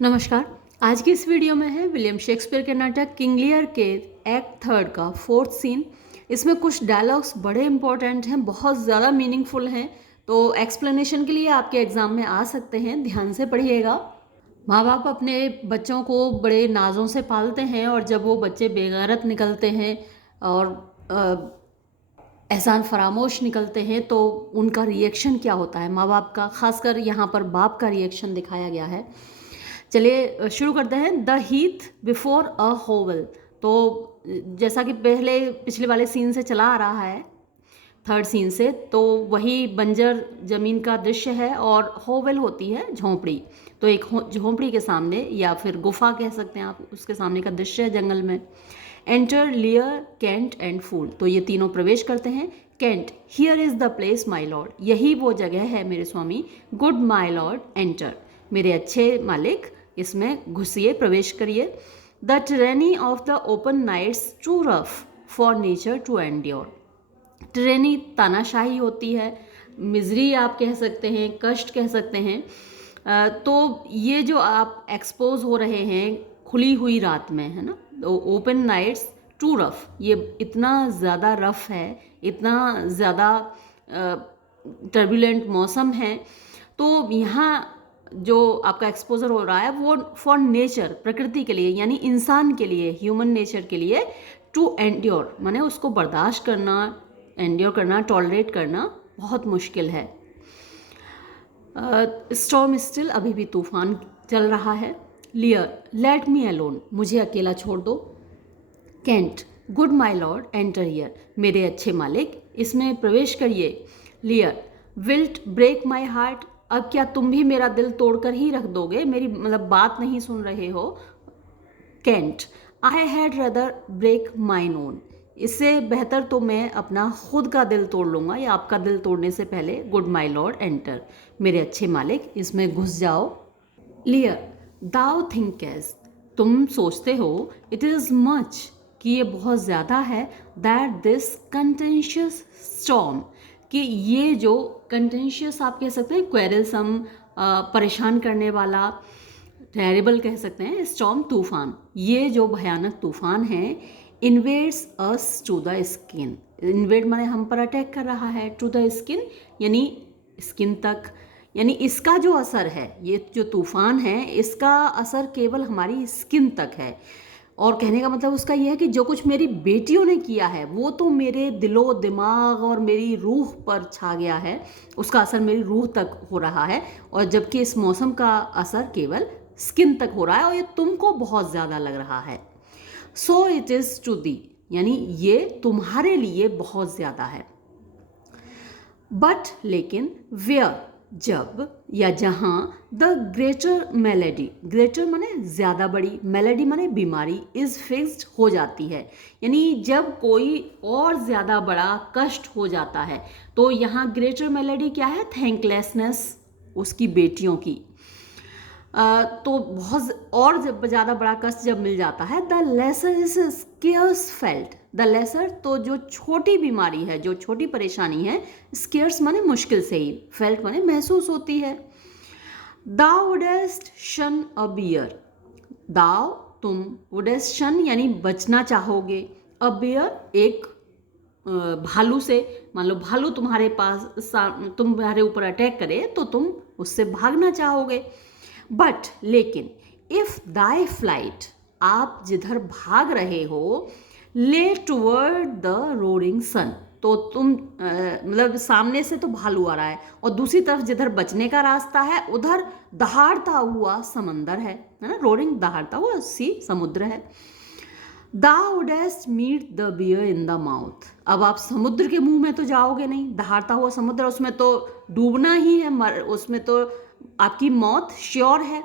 नमस्कार। आज की इस वीडियो में है विलियम शेक्सपियर के नाटक किंग लियर के एक्ट थर्ड का फोर्थ सीन। इसमें कुछ डायलॉग्स बड़े इंपॉर्टेंट हैं, बहुत ज़्यादा मीनिंगफुल हैं, तो एक्सप्लेनेशन के लिए आपके एग्ज़ाम में आ सकते हैं। ध्यान से पढ़िएगा। माँ बाप अपने बच्चों को बड़े नाज़ों से पालते हैं और जब वो बच्चे बेगैरत निकलते हैं और एहसान फरामोश निकलते हैं तो उनका रिएक्शन क्या होता है, माँ बाप का, खासकर यहाँ पर बाप का रिएक्शन दिखाया गया है। चलिए शुरू करते हैं। द हीथ बिफोर अ होवल। तो जैसा कि पिछले वाले सीन से चला आ रहा है, थर्ड सीन से, तो वही बंजर ज़मीन का दृश्य है और होवल होती है झोंपड़ी। तो एक झोंपड़ी के सामने या फिर गुफा कह सकते हैं आप, उसके सामने का दृश्य है जंगल में। Enter Lear, Kent and Fool. तो ये तीनों प्रवेश करते हैं। Kent, here is the place my lord. यही वो जगह है मेरे स्वामी। Good my lord, enter. मेरे अच्छे मालिक, इसमें घुसिए, प्रवेश करिए। The tyranny of the open night's too rough for nature to endure. tyranny तानाशाही होती है, मिजरी आप कह सकते हैं, कष्ट कह सकते हैं। तो ये जो आप एक्सपोज हो रहे हैं खुली हुई रात में, है ना, ओपन नाइट्स टू रफ, ये इतना ज़्यादा रफ है, इतना ज़्यादा टर्बुलेंट मौसम है। तो यहाँ जो आपका एक्सपोजर हो रहा है वो फॉर नेचर, प्रकृति के लिए, यानी इंसान के लिए, ह्यूमन नेचर के लिए। टू एंड्योर माने उसको बर्दाश्त करना, एंड्योर करना, टॉलरेट करना बहुत मुश्किल है। स्टॉर्म स्टिल, अभी भी तूफान चल रहा है। लियर, लेट मी अलोन, मुझे अकेला छोड़ दो। Kent, good my lord, enter here. मेरे अच्छे मालिक, इसमें प्रवेश करिए। Lear, wilt break my heart. अब क्या तुम भी मेरा दिल तोड़कर ही रख दोगे, मेरी मतलब बात नहीं सुन रहे हो। Kent, I had rather break mine own. इससे बेहतर तो मैं अपना खुद का दिल तोड़ लूँगा या आपका दिल तोड़ने से पहले। Good my lord, enter. मेरे अच्छे मालिक, इसमें घुस जाओ। लियर, दाउ थिंकेस्ट, तुम सोचते हो, इट इज़ मच, कि ये बहुत ज़्यादा है। दैट दिस कंटेंशियस स्टॉर्म, कि ये जो कंटेंशियस आप कह सकते हैं, क्वेरलसम, परेशान करने वाला, टेरेबल कह सकते हैं, स्टॉर्म तूफान, ये जो भयानक तूफान है, invades us to the skin. Invade माने हम पर अटैक कर रहा है, टू द स्किन यानी स्किन तक, यानी इसका जो असर है, ये जो तूफान है, इसका असर केवल हमारी स्किन तक है। और कहने का मतलब उसका यह है कि जो कुछ मेरी बेटियों ने किया है वो तो मेरे दिलो दिमाग और मेरी रूह पर छा गया है, उसका असर मेरी रूह तक हो रहा है, और जबकि इस मौसम का असर केवल स्किन तक हो रहा है और ये तुमको बहुत ज़्यादा लग रहा है। So it is to thee, यानी ये तुम्हारे लिए बहुत ज़्यादा है। बट लेकिन, वेयर, जब या जहाँ, द ग्रेटर मेलेडी, ग्रेटर माने ज़्यादा बड़ी, मेलेडी माने बीमारी, इज़ फिक्स्ड हो जाती है, यानी जब कोई और ज़्यादा बड़ा कष्ट हो जाता है। तो यहाँ ग्रेटर मेलेडी क्या है? थैंकलेसनेस उसकी बेटियों की। तो बहुत और जब ज़्यादा बड़ा कष्ट जब मिल जाता है, the lesser is scarce felt. The lesser, तो जो छोटी बीमारी है, जो छोटी परेशानी है, स्केयर्स माने मुश्किल से ही, फेल्ट माने महसूस होती है। दाउ वुडेस्ट शन अ बियर। दाउ, तुम, वुडेस्ट शन यानी बचना चाहोगे, अ बियर एक भालू से। मान लो भालू तुम्हारे पास तुम्हारे ऊपर अटैक करे तो तुम उससे भागना चाहोगे। बट लेकिन, इफ दाई फ्लाइट, आप जिधर भाग रहे हो, ले टुवर्ड द रोरिंग सन, तो तुम मतलब सामने से तो भालू आ रहा है और दूसरी तरफ जिधर बचने का रास्ता है उधर दहाड़ता हुआ समंदर है ना, रोरिंग, दहाड़ता हुआ सी, समुद्र है। Thou wouldst meet the bear in the mouth। अब आप समुद्र के मुंह में तो जाओगे नहीं, दहाड़ता हुआ समुद्र, उसमें तो डूबना ही है, उसमें तो आपकी मौत श्योर है।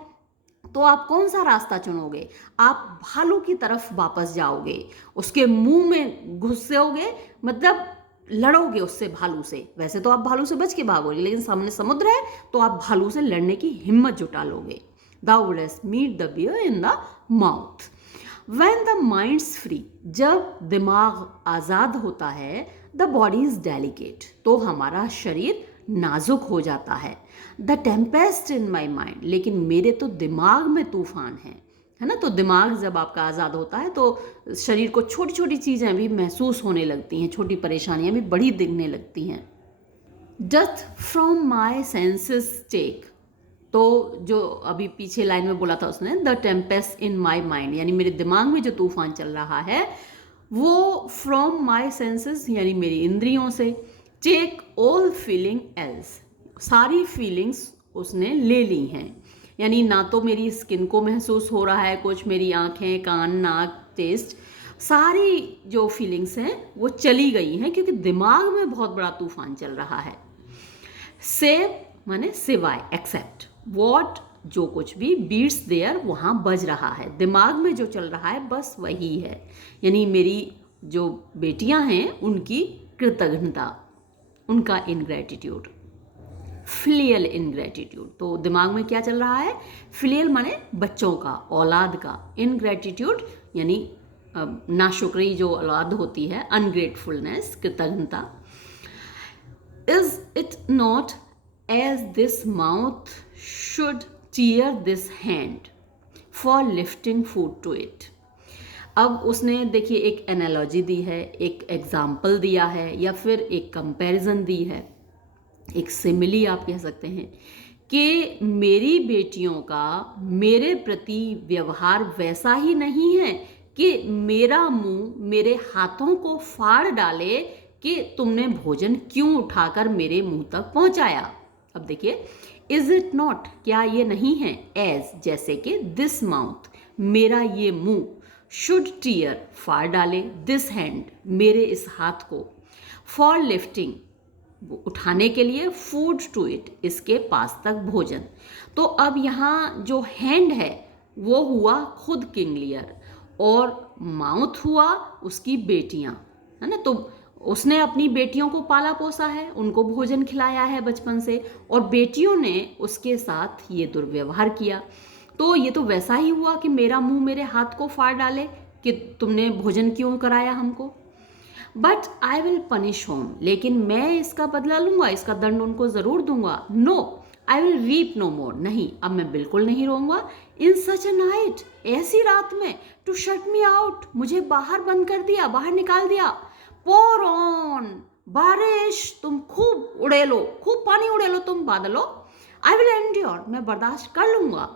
तो आप कौन सा रास्ता चुनोगे? आप भालू की तरफ वापस जाओगे, उसके मुंह में घुसोगे, मतलब लड़ोगे उससे, भालू से। वैसे तो आप भालू से बच के भागोगे, लेकिन सामने समुद्र है तो आप भालू से लड़ने की हिम्मत जुटा लोगे। Thou wouldst meet the bear in the mouth। When the mind's free, जब दिमाग आज़ाद होता है, द बॉडी इज़ डेलिकेट, तो हमारा शरीर नाजुक हो जाता है। The tempest in my mind, लेकिन मेरे तो दिमाग में तूफान है ना। तो दिमाग जब आपका आज़ाद होता है तो शरीर को छोटी छोटी चीज़ें भी महसूस होने लगती हैं, छोटी परेशानियां भी बड़ी दिखने लगती हैं। Doth from my senses take, तो जो अभी पीछे लाइन में बोला था उसने, the tempest in my mind, यानी मेरे दिमाग में जो तूफान चल रहा है वो फ्रॉम माई सेंसेस यानी मेरी इंद्रियों से, टेक ऑल फीलिंग एल्स, सारी फीलिंग्स उसने ले ली हैं। यानी ना तो मेरी स्किन को महसूस हो रहा है कुछ, मेरी आंखें, कान, नाक, टेस्ट, सारी जो फीलिंग्स हैं वो चली गई हैं, क्योंकि दिमाग में बहुत बड़ा तूफान चल रहा है। सेव माने सिवाय, एक्सेप्ट, वॉट जो कुछ भी, बीट्स देयर वहाँ बज रहा है, दिमाग में जो चल रहा है बस वही है। यानी मेरी जो बेटियां हैं उनकी कृतज्ञता, उनका इनग्रेटिट्यूड, फिलियल इनग्रेटिट्यूड। तो दिमाग में क्या चल रहा है? फिलियल माने बच्चों का, औलाद का, इनग्रेटिट्यूड यानी नाशुक्री जो औलाद होती है, अनग्रेटफुलनेस, कृतज्ञता। Is it not as this mouth should tear this hand for lifting food to it. अब उसने देखिए एक एनालॉजी दी है, एक एग्जाम्पल दिया है, या फिर एक कंपैरिजन दी है, एक सिमिली आप कह सकते हैं, कि मेरी बेटियों का मेरे प्रति व्यवहार वैसा ही नहीं है कि मेरा मुंह मेरे हाथों को फाड़ डाले कि तुमने भोजन क्यों उठाकर मेरे मुंह तक पहुंचाया। अब देखिए, इज इट नॉट, क्या ये नहीं है, एज जैसे कि दिस माउथ मेरा ये मुंह, शुड टीयर फाड़ डाले, दिस हैंड मेरे इस हाथ को, फॉर लिफ्टिंग उठाने के लिए, फूड टू इट इसके पास तक भोजन। तो अब यहाँ जो हैंड है वो हुआ खुद किंग लियर, और माउथ हुआ उसकी बेटियां, है ना। तो उसने अपनी बेटियों को पाला पोसा है, उनको भोजन खिलाया है बचपन से, और बेटियों ने उसके साथ ये दुर्व्यवहार किया। तो ये तो वैसा ही हुआ कि मेरा मुंह मेरे हाथ को फाड़ डाले कि तुमने भोजन क्यों कराया हमको। But I will punish home, लेकिन मैं इसका बदला लूंगा, इसका दंड उनको जरूर दूंगा। No I will weep no more, नहीं अब मैं बिल्कुल नहीं रोऊंगा। इन सच अ नाइट, ऐसी रात में, टू शट मी आउट, मुझे बाहर बंद कर दिया, बाहर निकाल दिया। पोर ऑन, बारिश तुम खूब उड़े लो, खूब पानी उड़े लो तुम बादलों। आई विल एंड्योर, मैं बर्दाश्त कर लूंगा।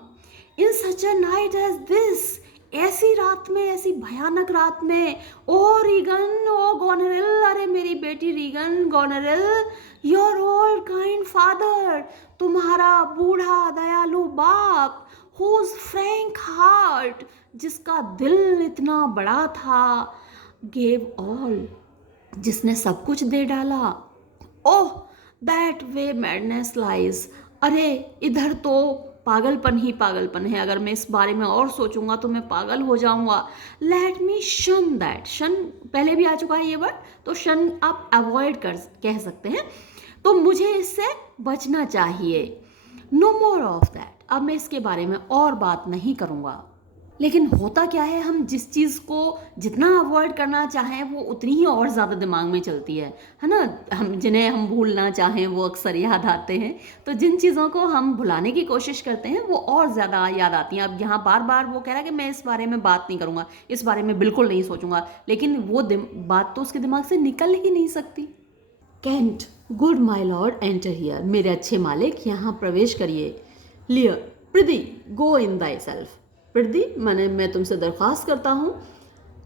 इन सच अ नाइट एज दिस, ऐसी रात में, ऐसी भयानक रात में। ओ रीगन, ओ गोनरेल, अरे मेरी बेटी Regan, Goneril, your old kind father, तुम्हारा बूढ़ा दयालु बाप, हुज फ्रैंक हार्ट, जिसका दिल इतना बड़ा था, गेव ऑल, जिसने सब कुछ दे डाला। Oh that way madness lies, अरे इधर तो पागलपन ही पागलपन है, अगर मैं इस बारे में और सोचूंगा तो मैं पागल हो जाऊंगा। लेट मी शन दैट, शन पहले भी आ चुका है ये वर्ड, तो शन आप अवॉइड कर कह सकते हैं, तो मुझे इससे बचना चाहिए। नो मोर ऑफ दैट, अब मैं इसके बारे में और बात नहीं करूंगा। लेकिन होता क्या है, हम जिस चीज़ को जितना अवॉइड करना चाहें वो उतनी ही और ज़्यादा दिमाग में चलती है ना। हम जिन्हें हम भूलना चाहें वो अक्सर याद आते हैं, तो जिन चीज़ों को हम भुलाने की कोशिश करते हैं वो और ज़्यादा याद आती हैं। अब यहाँ बार बार वो कह रहा है कि मैं इस बारे में बात नहीं करूँगा, इस बारे में बिल्कुल नहीं सोचूंगा, लेकिन वो बात तो उसके दिमाग से निकल ही नहीं सकती। Kent, good my lord enter here, मेरे अच्छे मालिक यहाँ प्रवेश करिए। लियर, प्रिदी गो इन दाई सेल्फ, प्रदी माने मैं तुमसे दरख्वास्त करता हूँ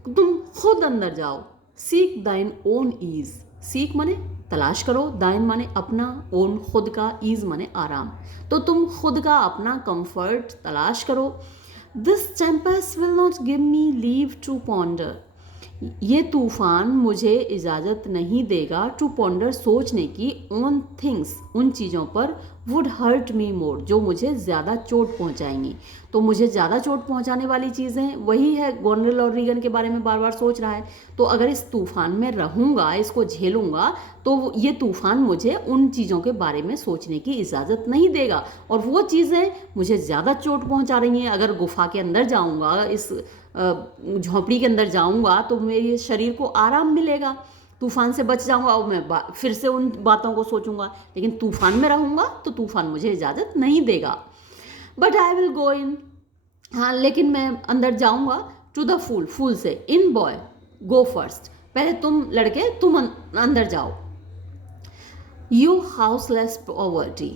तुम खुद अंदर जाओ। सीक दाइन ओन ईज, सीक माने तलाश करो, दाइन माने अपना, ओन खुद का, ईज माने आराम, तो तुम खुद का अपना कंफर्ट तलाश करो। This tempest will not give me leave to ponder, ये तूफान मुझे इजाज़त नहीं देगा टू पॉन्डर, सोचने की, ऑन थिंग्स, उन चीज़ों पर, वुड हर्ट मी मोर, जो मुझे ज़्यादा चोट पहुंचाएंगी। तो मुझे ज़्यादा चोट पहुंचाने वाली चीज़ें वही है, गोनरेल और रीगन के बारे में बार बार सोच रहा है। तो अगर इस तूफान में रहूँगा, इसको झेलूँगा, तो ये तूफान मुझे उन चीज़ों के बारे में सोचने की इजाज़त नहीं देगा, और वो चीज़ें मुझे ज़्यादा चोट पहुँचा रही हैं। अगर गुफा के अंदर जाऊँगा, इस झोंपड़ी के अंदर जाऊँगा, तो मेरे शरीर को आराम मिलेगा, तूफान से बच जाऊंगा और मैं फिर से उन बातों को सोचूंगा, लेकिन तूफान में रहूंगा तो तूफान मुझे इजाज़त नहीं देगा। बट आई विल गो इन, हाँ लेकिन मैं अंदर जाऊंगा, टू द फूल, फूल से, इन बॉय गो फर्स्ट, पहले तुम लड़के तुम अंदर जाओ। यू हाउसलेस पॉवर्टी,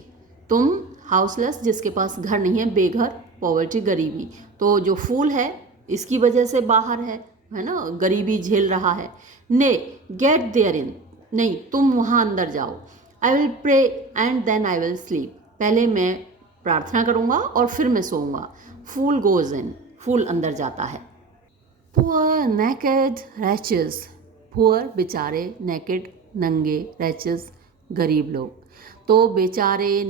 तुम हाउसलेस जिसके पास घर नहीं है, बेघर, पॉवर्टी गरीबी, तो जो फूल है इसकी वजह से बाहर है ना, गरीबी झेल रहा है। ने गेट देयर इन, नहीं तुम वहाँ अंदर जाओ। I will pray and then I will sleep, पहले मैं प्रार्थना करूँगा और फिर मैं सोऊंगा। फूल गोज इन, फूल अंदर जाता है। पुअर नेकेड रैचेस, पुअर बेचारे, नेकेड नंगे, रैचेस गरीब लोग, तो बेचारे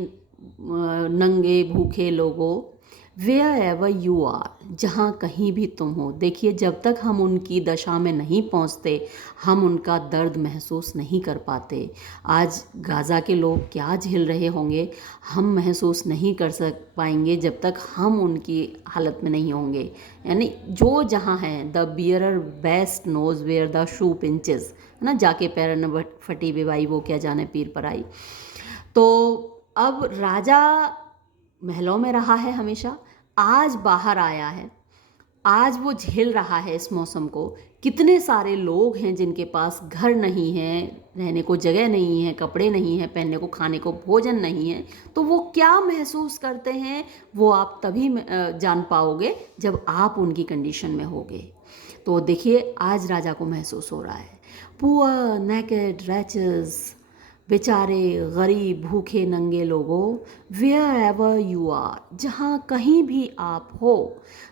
नंगे भूखे लोगों, वेयर एवर यू आर, जहाँ कहीं भी तुम हो। देखिए जब तक हम उनकी दशा में नहीं पहुँचते हम उनका दर्द महसूस नहीं कर पाते। आज गाज़ा के लोग क्या झेल रहे होंगे हम महसूस नहीं कर पाएंगे जब तक हम उनकी हालत में नहीं होंगे। यानी जो जहाँ है, the bearer best knows where the shoe pinches, है ना, जाके पैर न फटी बेवाई वो क्या जाने पीर पर आई। तो अब राजा महलों में रहा है हमेशा, आज बाहर आया है, आज वो झेल रहा है इस मौसम को। कितने सारे लोग हैं जिनके पास घर नहीं है, रहने को जगह नहीं है, कपड़े नहीं है, पहनने को खाने को भोजन नहीं है, तो वो क्या महसूस करते हैं वो आप तभी जान पाओगे जब आप उनकी कंडीशन में होगे। तो देखिए आज राजा को महसूस हो रहा है, पुअर नेकेड रैचेस, बेचारे गरीब भूखे नंगे लोगों, वेयर एवर यू आर, जहाँ कहीं भी आप हो,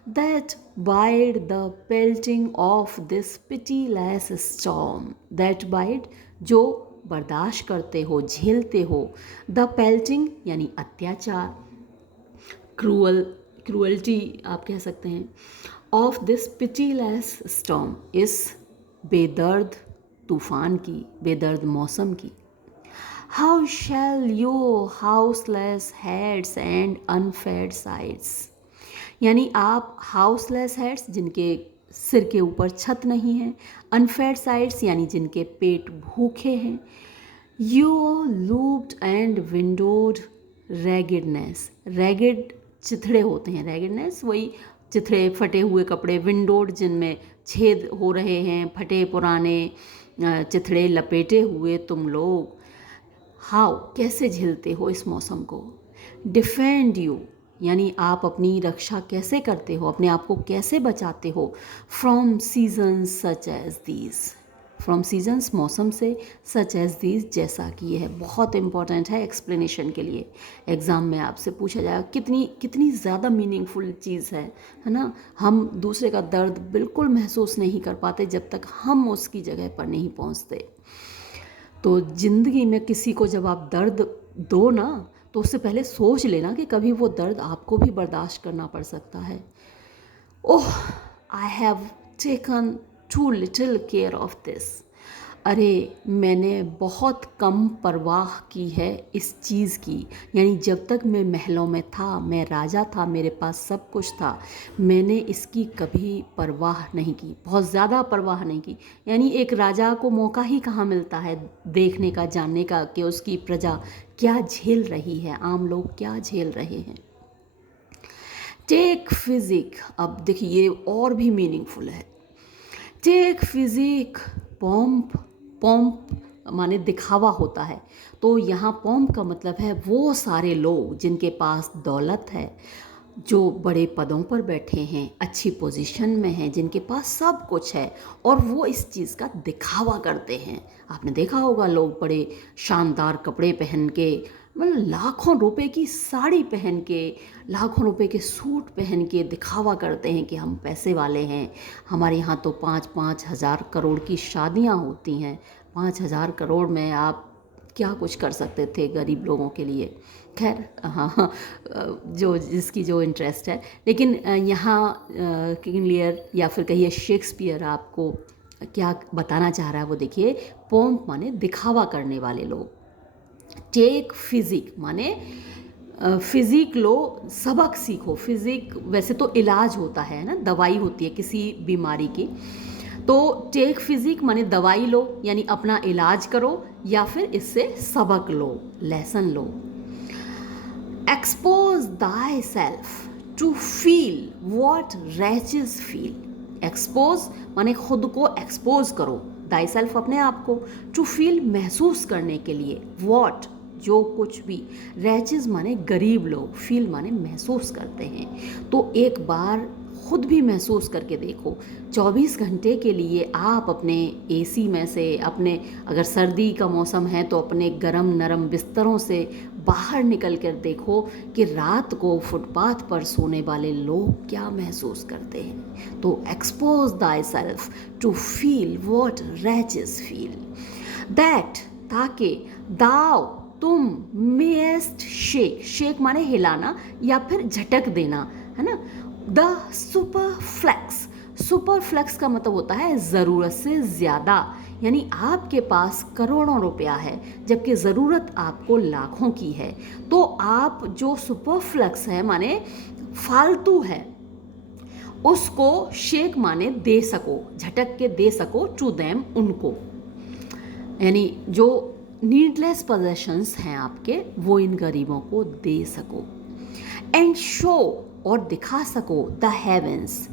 that wide the pelting of this pitiless storm, that wide जो बर्दाश्त करते हो, झेलते हो, द पेल्टिंग यानी अत्याचार, क्रूअल्टी आप कह सकते हैं, ऑफ दिस पिटीलेस स्टॉर्म, इस बेदर्द तूफान की, बेदर्द मौसम की। How shall you houseless heads and unfed sides, यानी आप हाउसलेस हेड्स जिनके सिर के ऊपर छत नहीं है, अनफेड साइड्स यानी जिनके पेट भूखे हैं, यू लूप्ड एंड विंडोड रैगिडनेस, रैगिड चिथड़े होते हैं, रैगिडनेस वही चिथड़े फटे हुए कपड़े, विंडोड जिनमें छेद हो रहे हैं, फटे पुराने चिथड़े लपेटे हुए तुम लोग, हाउ कैसे झेलते हो इस मौसम को। डिफेंड यू यानी आप अपनी रक्षा कैसे करते हो, अपने आप को कैसे बचाते हो, from seasons such as these, from seasons मौसम से, सच एज दीज जैसा कि यह है। बहुत इंपॉर्टेंट है एक्सप्लेनेशन के लिए, एग्ज़ाम में आपसे पूछा जाएगा। कितनी कितनी ज़्यादा मीनिंगफुल चीज़ है ना। हम दूसरे का दर्द बिल्कुल महसूस नहीं कर पाते जब तक हम उसकी जगह पर नहीं पहुंचते। तो ज़िंदगी में किसी को जब आप दर्द दो ना तो उससे पहले सोच लेना कि कभी वो दर्द आपको भी बर्दाश्त करना पड़ सकता है। Oh I have taken too little care of this, अरे मैंने बहुत कम परवाह की है इस चीज़ की। यानी जब तक मैं महलों में था, मैं राजा था, मेरे पास सब कुछ था, मैंने इसकी कभी परवाह नहीं की, बहुत ज़्यादा परवाह नहीं की। यानी एक राजा को मौका ही कहाँ मिलता है देखने का, जानने का कि उसकी प्रजा क्या झेल रही है, आम लोग क्या झेल रहे हैं। टेक फिजिक, अब देखिए ये और भी मीनिंगफुल है। टेक फिजिक पॉम्प, पॉम्प माने दिखावा होता है, तो यहाँ पॉम्प का मतलब है वो सारे लोग जिनके पास दौलत है, जो बड़े पदों पर बैठे हैं, अच्छी पोजीशन में हैं, जिनके पास सब कुछ है और वो इस चीज़ का दिखावा करते हैं। आपने देखा होगा लोग बड़े शानदार कपड़े पहन के, मतलब लाखों रुपए की साड़ी पहन के, लाखों रुपए के सूट पहन के दिखावा करते हैं कि हम पैसे वाले हैं। हमारे यहाँ तो 5-5 हज़ार करोड़ की शादियाँ होती हैं। 5,000 करोड़ में आप क्या कुछ कर सकते थे गरीब लोगों के लिए। खैर हाँ, जो जिसकी जो इंटरेस्ट है, लेकिन यहाँ किंग लियर या फिर कहिए शेक्सपियर आपको क्या बताना चाह रहा है वो देखिए। पोम्प माने दिखावा करने वाले लोग, टेक फिजिक माने फिजिक लो, सबक सीखो। फिजिक वैसे तो इलाज होता है ना, दवाई होती है किसी बीमारी की, तो टेक फिजिक माने दवाई लो, यानी अपना इलाज करो, या फिर इससे सबक लो, लेसन लो। Expose thyself to feel what wretches feel. Expose माने खुद को एक्सपोज करो, दाई सेल्फ अपने आप को, टू फील महसूस करने के लिए, वॉट जो कुछ भी, रैचेस माने गरीब लोग, फील माने महसूस करते हैं। तो एक बार खुद भी महसूस करके देखो। 24 घंटे के लिए आप अपने एसी में से, अपने अगर सर्दी का मौसम है तो अपने गरम नरम बिस्तरों से बाहर निकल कर देखो कि रात को फुटपाथ पर सोने वाले लोग क्या महसूस करते हैं। तो expose thyself to feel what wretches feel. That ताकि, दाव तुम, मेस्ट शेक, शेक माने हिलाना या फिर झटक देना, है ना। द सुपरफ्लेक्स, सुपरफ्लेक्स का मतलब होता है ज़रूरत से ज़्यादा, यानी आपके पास करोड़ों रुपया है जबकि ज़रूरत आपको लाखों की है। तो आप जो सुपरफ्लेक्स है माने फालतू है, उसको शेक माने दे सको, झटक के दे सको, टू देम उनको, यानी जो नीडलेस पोजेशंस हैं आपके वो इन गरीबों को दे सको। एंड शो और दिखा सको द हेवेंस,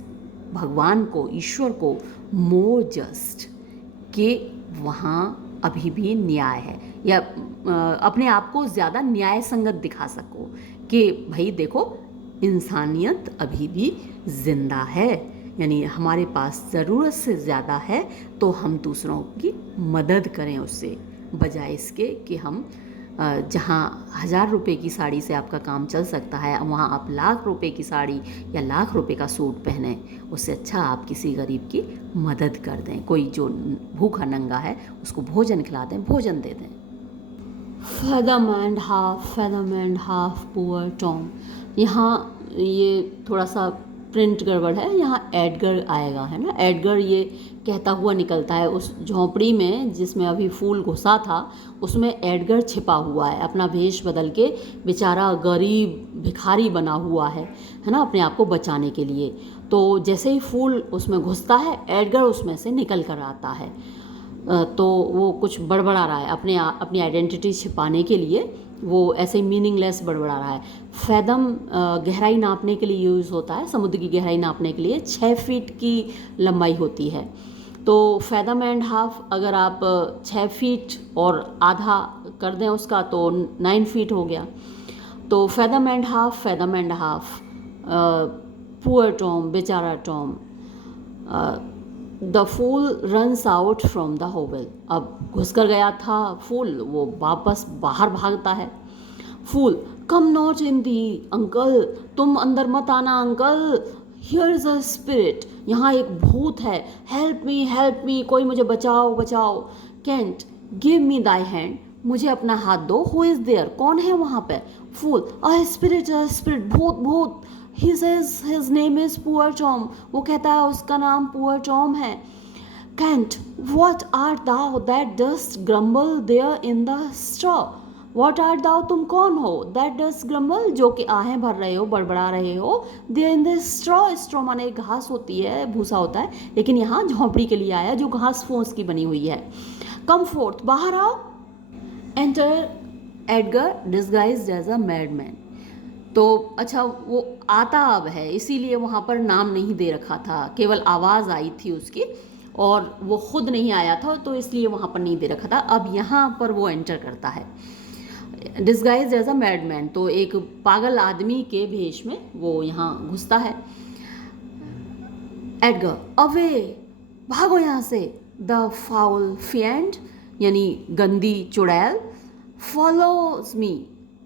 भगवान को, ईश्वर को, मोर जस्ट, कि वहाँ अभी भी न्याय है, या अपने आप को ज़्यादा न्याय संगत दिखा सको कि भाई देखो इंसानियत अभी भी ज़िंदा है, यानी हमारे पास ज़रूरत से ज़्यादा है तो हम दूसरों की मदद करें उससे, बजाय इसके कि हम जहाँ 1000 रुपये की साड़ी से आपका काम चल सकता है वहाँ आप लाख रुपए की साड़ी या लाख रुपए का सूट पहने, उससे अच्छा आप किसी गरीब की मदद कर दें, कोई जो भूखा नंगा है उसको भोजन खिला दें, भोजन दे दें। फेदम एंड हाफ पुअर टॉम, यहाँ ये थोड़ा सा प्रिंट गड़बड़ है, यहाँ एडगर आएगा, है ना। एडगर ये कहता हुआ निकलता है, उस झोंपड़ी में जिसमें अभी फूल घुसा था उसमें एडगर छिपा हुआ है, अपना भेष बदल के बेचारा गरीब भिखारी बना हुआ है ना, अपने आप को बचाने के लिए। तो जैसे ही फूल उसमें घुसता है एडगर उसमें से निकल कर आता है, तो वो कुछ बड़बड़ा रहा है अपनी आइडेंटिटी छिपाने के लिए, वो ऐसे ही मीनिंगलेस बड़बड़ा रहा है। फैदम गहराई नापने के लिए यूज़ होता है, समुद्र की गहराई नापने के लिए 6 फीट की लंबाई होती है। तो फैदम एंड हाफ अगर आप 6 फीट और आधा कर दें उसका तो 9 फीट हो गया। तो fathom and half, poor Tom, बेचारा Tom. The Fool runs out from the hovel, अब घुस कर गया था फूल, वो वापस बाहर भागता है। फूल, कम नॉट इन दी अंकल, तुम अंदर मत आना uncle, here is a spirit, यहाँ एक भूत है, हेल्प मी, कोई मुझे बचाओ बचाओ। Kent, give me thy hand, मुझे अपना हाथ दो। हु इज देयर, कौन है वहाँ पे। फूल, अ स्पिरिट, भूत। He says his name is Poor Tom, वो कहता है उसका नाम पुअर टॉम है। Kent, what art thou that dost grumble there in the straw? What art thou, तुम कौन हो, that dost grumble, जो कि आहें भर रहे हो, बड़बड़ा रहे हो, there in the straw माने घास होती है, भूसा होता है, लेकिन यहाँ झोंपड़ी के लिए आया जो घास फूस की बनी हुई है। Come forth, बाहर आओ। Enter Edgar disguised as a madman, तो अच्छा वो आता अब है इसीलिए वहाँ पर नाम नहीं दे रखा था, केवल आवाज़ आई थी उसकी और वो खुद नहीं आया था तो इसलिए वहाँ पर नहीं दे रखा था। अब यहाँ पर वो एंटर करता है डिस्गाइज्ड एज अ मैडमैन, तो एक पागल आदमी के भेष में वो यहाँ घुसता है। एडगर, अवे, भागो यहाँ से। द फाउल फिएंड, यानी गंदी चुड़ैल। फॉलोज मी,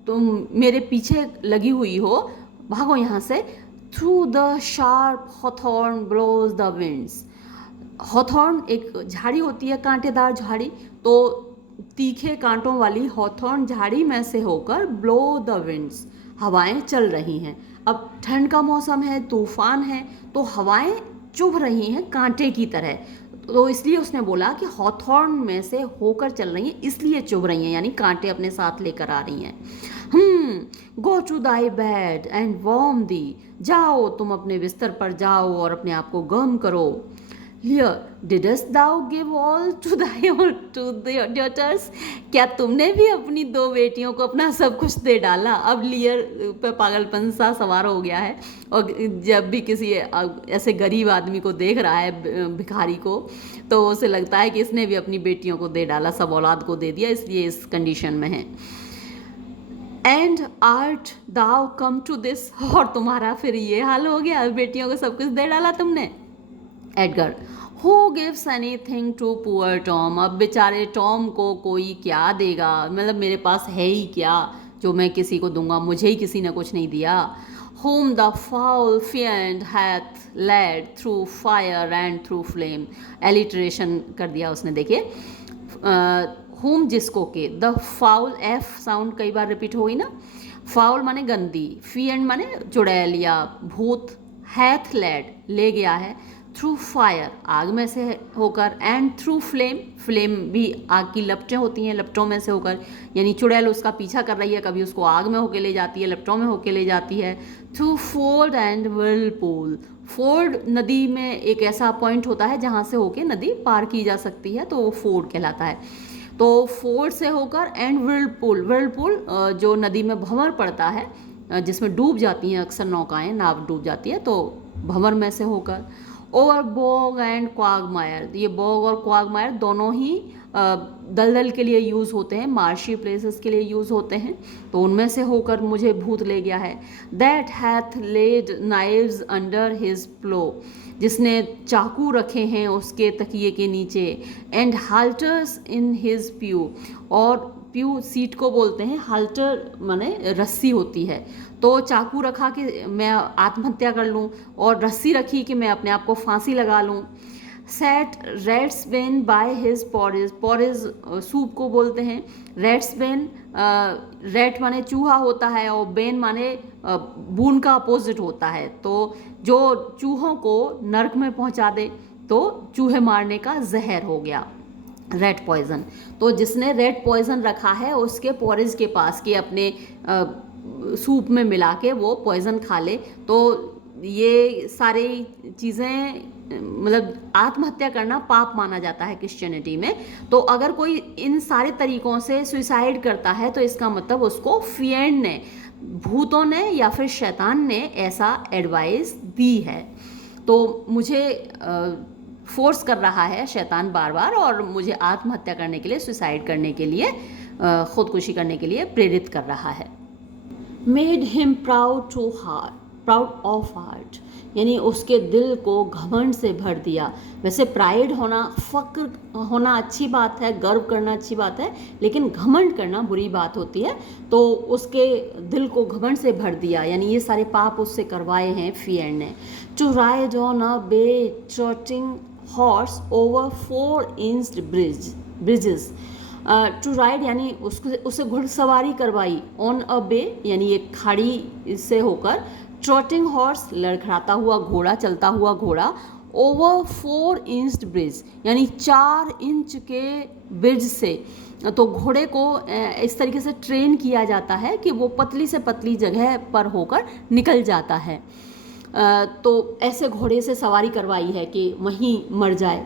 तुम मेरे पीछे लगी हुई हो, भागो यहाँ से। Through the sharp hawthorn blows the winds, hawthorn एक झाड़ी होती है, कांटेदार झाड़ी, तो तीखे कांटों वाली हॉथॉर्न झाड़ी में से होकर ब्लो द विंड्स, हवाएं चल रही हैं। अब ठंड का मौसम है, तूफान है, तो हवाएं चुभ रही हैं कांटे की तरह, तो इसलिए उसने बोला कि हॉथॉर्न में से होकर चल रही हैं, इसलिए चुभ रही हैं, यानी कांटे अपने साथ लेकर आ रही हैं। Go to thy bed and warm thee, जाओ तुम अपने बिस्तर पर जाओ और अपने आप को गर्म करो। Lear, didst thou give all to thy daughters? क्या तुमने भी अपनी दो बेटियों को अपना सब कुछ दे डाला? अब लियर पे पागलपन सा सवार हो गया है, और जब भी किसी ऐसे गरीब आदमी को देख रहा है, भिखारी को, तो उसे लगता है कि इसने भी अपनी बेटियों को दे डाला, सब औलाद को दे दिया, इसलिए इस कंडीशन में है। And art thou come to this, और तुम्हारा फिर ये हाल हो गया, बेटियों को सब कुछ दे डाला तुमने। Edgar, who gives anything to poor Tom, अब बेचारे टॉम को कोई क्या देगा, मतलब मेरे पास है ही क्या जो मैं किसी को दूंगा, मुझे ही किसी ने कुछ नहीं दिया। whom the foul fiend hath led through fire and through flame, alliteration कर दिया उसने, देखिए, whom जिसको के, द फाउल, एफ साउंड कई बार रिपीट होगी ना, फाउल माने गंदी, फिएंड माने चुड़ैल या भूत, हैथ लेड ले गया है, थ्रू फायर आग में से होकर, एंड थ्रू फ्लेम, फ्लेम भी आग की लपटें होती हैं, लपटों में से होकर, यानी चुड़ैल उसका पीछा कर रही है, कभी उसको आग में होके ले जाती है, लपटों में होके ले जाती है। Through Ford and Whirlpool, Ford नदी में एक ऐसा पॉइंट होता है जहाँ से होके नदी पार की जा सकती है, तो वो फोर्ड कहलाता है। तो फोर्ड से होकर एंड व्हर्लपूल, व्हर्लपूल जो नदी में भंवर पड़ता है, जिसमें डूब जाती हैं अक्सर नौकाएं, नाव डूब जाती है, तो भंवर में से होकर। ओवर बॉग एंड क्वागमायर, ये बॉग और क्वागमायर दोनों ही दलदल के लिए यूज़ होते हैं, मार्शी प्लेसेस के लिए यूज़ होते हैं, तो उनमें से होकर मुझे भूत ले गया है। That hath laid knives under his pillow, जिसने चाकू रखे हैं उसके तकिए के नीचे, एंड हाल्टर्स इन हिज प्यू, और प्यू सीट को बोलते हैं, हाल्टर माने रस्सी होती है, तो चाकू रखा कि मैं आत्महत्या कर लूँ, और रस्सी रखी कि मैं अपने आप को फांसी लगा लूँ। Set ratsbane by his porridge, porridge soup को बोलते हैं, रेड्स बेन, रेट माने चूहा होता है, और बेन माने बून का अपोजिट होता है, तो जो चूहों को नर्क में पहुंचा दे, तो चूहे मारने का जहर हो गया, रेड पॉइजन। तो जिसने रेड पॉइजन रखा है उसके पॉरेज के पास कि अपने सूप में मिला के वो पॉइजन खा ले, तो ये सारी चीज़ें, मतलब आत्महत्या करना पाप माना जाता है क्रिश्चियनिटी में। तो अगर कोई इन सारे तरीक़ों से सुसाइड करता है तो इसका मतलब उसको फिएंड ने, भूतों ने या फिर शैतान ने ऐसा एडवाइस दी है। तो मुझे फोर्स कर रहा है शैतान बार बार, और मुझे आत्महत्या करने के लिए, सुसाइड करने के लिए, खुदकुशी करने के लिए प्रेरित कर रहा है। Made him proud to heart, proud of heart, यानी उसके दिल को घमंड से भर दिया। वैसे प्राइड होना, फक्र होना अच्छी बात है, गर्व करना अच्छी बात है, लेकिन घमंड करना बुरी बात होती है। तो उसके दिल को घमंड से भर दिया, यानी ये सारे पाप उससे करवाए हैं फिएंड ने। To ride on a bay trotting horse over 4 inch bridges, to ride यानी उसे घुड़सवारी करवाई, ऑन अ बे यानी एक खाड़ी से होकर, ट्रॉटिंग हॉर्स लड़खड़ाता हुआ घोड़ा, चलता हुआ घोड़ा, ओवर 4 इंच ब्रिज यानी 4 इंच के ब्रिज से, तो घोड़े को इस तरीके से ट्रेन किया जाता है कि वो पतली से पतली जगह पर होकर निकल जाता है। तो ऐसे घोड़े से सवारी करवाई है कि वहीं मर जाए।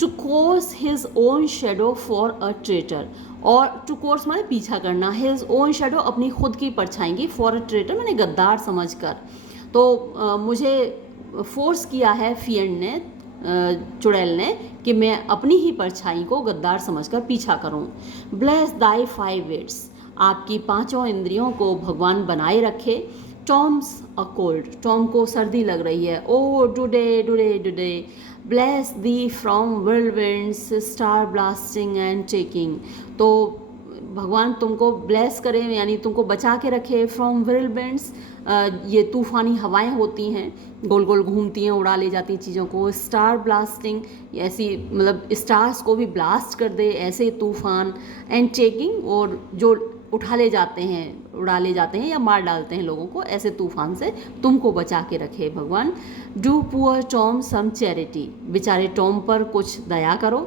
To course his own shadow for a traitor, और टू कोर्स माने पीछा करना, हिज ओन शेडो अपनी खुद की परछाई की, फॉर अ ट्रेटर मैंने गद्दार समझकर। तो मुझे फोर्स किया है फिएंड ने, चुड़ैल ने, कि मैं अपनी ही परछाई को गद्दार समझकर पीछा करूं। ब्लेस दाई 5 विट्स, आपकी 5 इंद्रियों को भगवान बनाए रखे। टॉम्स अ कोल्ड, टॉम को सर्दी लग रही है। O do de do de do de, bless thee from whirlwinds, star blasting and taking, तो भगवान तुमको ब्लेस करें, यानी तुमको बचा के रखे फ्रॉम whirlwinds, ये तूफ़ानी हवाएं होती हैं, गोल गोल घूमती हैं, उड़ा ले जाती हैं चीज़ों को। स्टार ब्लास्टिंग, ऐसी मतलब स्टार्स को भी ब्लास्ट कर दे ऐसे तूफ़ान। एंड टेकिंग, और जो उठा ले जाते हैं, उड़ा ले जाते हैं या मार डालते हैं लोगों को, ऐसे तूफान से तुमको बचा के रखे भगवान। Do poor Tom some charity, बेचारे टॉम पर कुछ दया करो।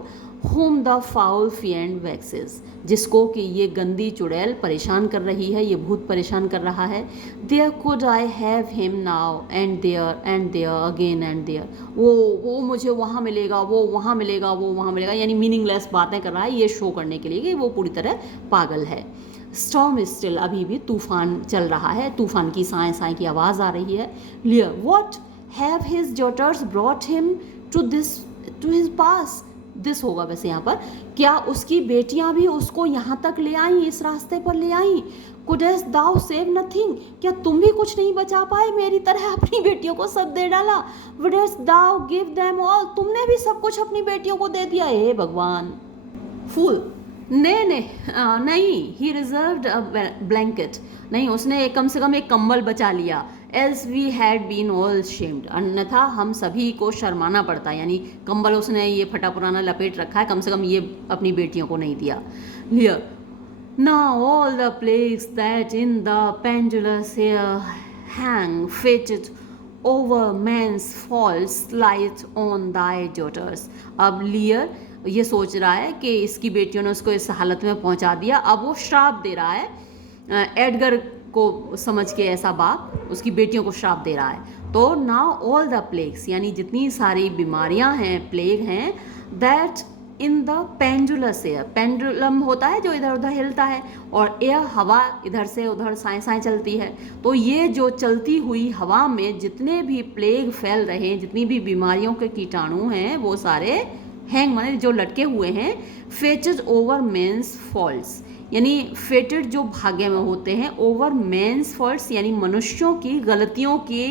whom the foul fiend vexes, जिसको कि ये गंदी चुड़ैल परेशान कर रही है, ये भूत परेशान कर रहा है. There could I have him now and there again and there. वो मुझे वहाँ मिलेगा, वो वहाँ मिलेगा, वो वहाँ मिलेगा, यानी मीनिंगलेस बातें कर रहा है ये शो करने के लिए कि वो पूरी तरह पागल है. स्टॉर्म स्टिल, अभी भी तूफान चल रहा है, तूफान की साएं साएं की आवाज़ आ रही है. Lear, what have his daughters brought him to his pass. This होगा वैसे यहाँ पर, क्या उसकी बेटियां भी उसको यहाँ तक ले आई, इस रास्ते पर ले आई. कुडस्ट दाउ सेव नथिंग, क्या तुम भी कुछ नहीं बचा पाए, मेरी तरह अपनी बेटियों को सब दे डाला. वुडस्ट दाउ गिव देम ऑल, तुमने भी सब कुछ अपनी बेटियों को दे दिया. हे भगवान. फूल, नहीं, ही रिजर्व्ड अ ब्लैंकेट, नहीं उसने कम से कम एक कंबल बचा लिया. Else we had been all shamed, अन्यथा हम सभी को शर्माना पड़ता, यानी कंबल उसने ये फटा पुराना लपेट रखा है, कम से कम ये अपनी बेटियों को नहीं दिया. Lear, now all the plagues that in the pendulous air hang fated over man's faults light on thy daughters. अब लियर ये सोच रहा है कि इसकी बेटियों ने उसको इस हालत में पहुंचा दिया, अब वो श्राप दे रहा है एडगर को समझ के, ऐसा बाप उसकी बेटियों को श्राप दे रहा है. तो नाउ ऑल द प्लेग्स, यानी जितनी सारी बीमारियां हैं, प्लेग हैं, that in the pendulous air, pendulum होता है जो इधर उधर हिलता है, और एयर हवा इधर से उधर साएं साएं चलती है. तो ये जो चलती हुई हवा में जितने भी प्लेग फैल रहे हैं, जितनी भी बीमारियों के कीटाणु हैं, वो सारे हैंग माने जो लटके हुए हैं, फेटेड ओवर मेंस फॉल्ट्स, यानी फेटेड जो भाग्य में होते हैं, ओवर मेंस फॉल्ट्स यानी मनुष्यों की गलतियों की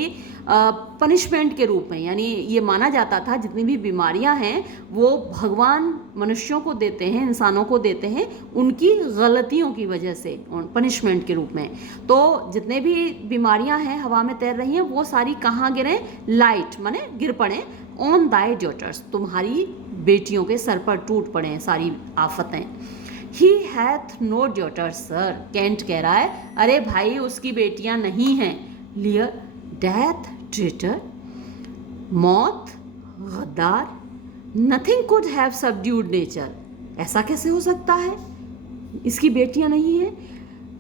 पनिशमेंट के रूप में, यानी ये माना जाता था जितनी भी बीमारियां हैं वो भगवान मनुष्यों को देते हैं, इंसानों को देते हैं उनकी गलतियों की वजह से, पनिशमेंट के रूप में. तो जितने भी बीमारियां हैं हवा में तैर रही हैं वो सारी कहाँ गिरें, लाइट माने गिर पड़े, ऑन दाई डॉटर्स, तुम्हारी बेटियों के सर पर टूट पड़े सारी आफतें. He hath no daughters sir, Kent कह रहा है अरे भाई उसकी बेटियां नहीं हैं. लियर, डेथ ट्रेटर, मौत गद्दार, nothing could have subdued nature, ऐसा कैसे हो सकता है, इसकी बेटियां नहीं हैं,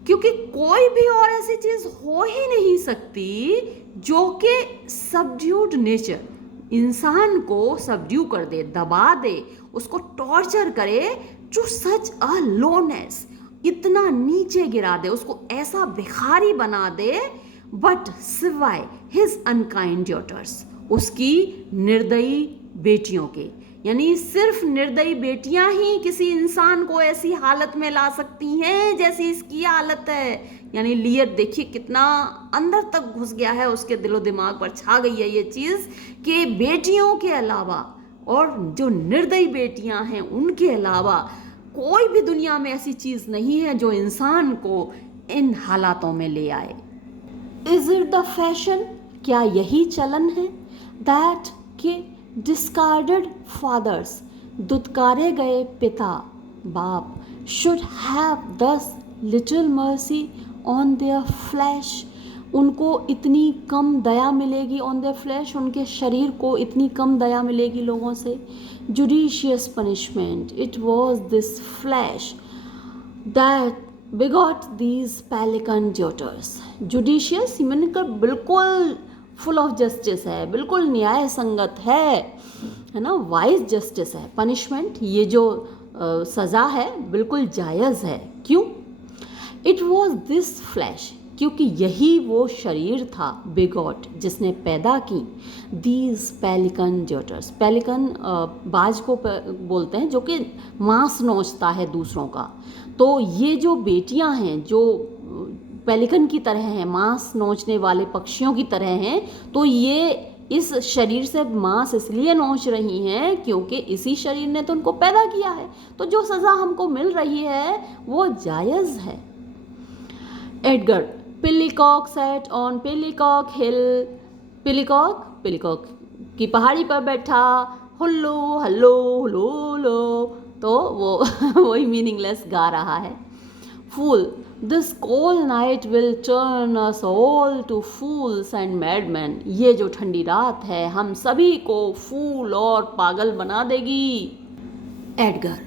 क्योंकि कोई भी और ऐसी चीज हो ही नहीं सकती जो कि सबड्यूड नेचर, इंसान को सबड्यू कर दे, दबा दे, उसको टॉर्चर करे, टू सच अ लोनेस, इतना नीचे गिरा दे, उसको ऐसा भिखारी बना दे. बट सिवाय हिज अनकाइंड डॉटर्स, उसकी निर्दयी बेटियों के, यानी सिर्फ निर्दयी बेटियां ही किसी इंसान को ऐसी हालत में ला सकती हैं जैसी इसकी हालत है. यानी लियर देखिए कितना अंदर तक घुस गया है, उसके दिलो दिमाग पर छा गई है ये चीज़ कि बेटियों के अलावा और जो निर्दयी बेटियां हैं उनके अलावा कोई भी दुनिया में ऐसी चीज़ नहीं है जो इंसान को इन हालातों में ले आए. इज इट द फैशन, क्या यही चलन है, दैट के डिस्कार्डेड फादर्स, दुत्कारे गए पिता बाप, शुड हैव दस little mercy on their flash, उनको इतनी कम दया मिलेगी, ऑन देयर फ्लैश, उनके शरीर को इतनी कम दया मिलेगी लोगों से. Judicious punishment, it was this flesh that begot these pelican daughters. Judicious मैंने कहा बिल्कुल फुल ऑफ जस्टिस है, बिल्कुल न्याय संगत है ना, वाइज जस्टिस है. पनिशमेंट, ये जो सज़ा है बिल्कुल जायज़ है. क्यों? इट वॉज दिस फ्लैश, क्योंकि यही वो शरीर था, बिगॉट जिसने पैदा की, दीज पेलिकन डॉटर्स, पेलिकन बाज को बोलते हैं जो कि मांस नोचता है दूसरों का. तो ये जो बेटियां हैं जो पेलिकन की तरह हैं, मांस नोचने वाले पक्षियों की तरह हैं, तो ये इस शरीर से मांस इसलिए नोच रही हैं क्योंकि इसी शरीर ने तो उनको पैदा किया है. तो जो सज़ा हमको मिल रही है वो जायज़ है. एडगर, पिलीकॉक सैट ऑन पिलीकॉक हिल, पिलीकॉक की पहाड़ी पर बैठा, हुल्लो हल्लो हुलो लो, तो वो वही मीनिंगलेस गा रहा है. Fool, this cold night will turn us all to fools and madmen, ये जो ठंडी रात है हम सभी को फूल और पागल बना देगी. Edgar,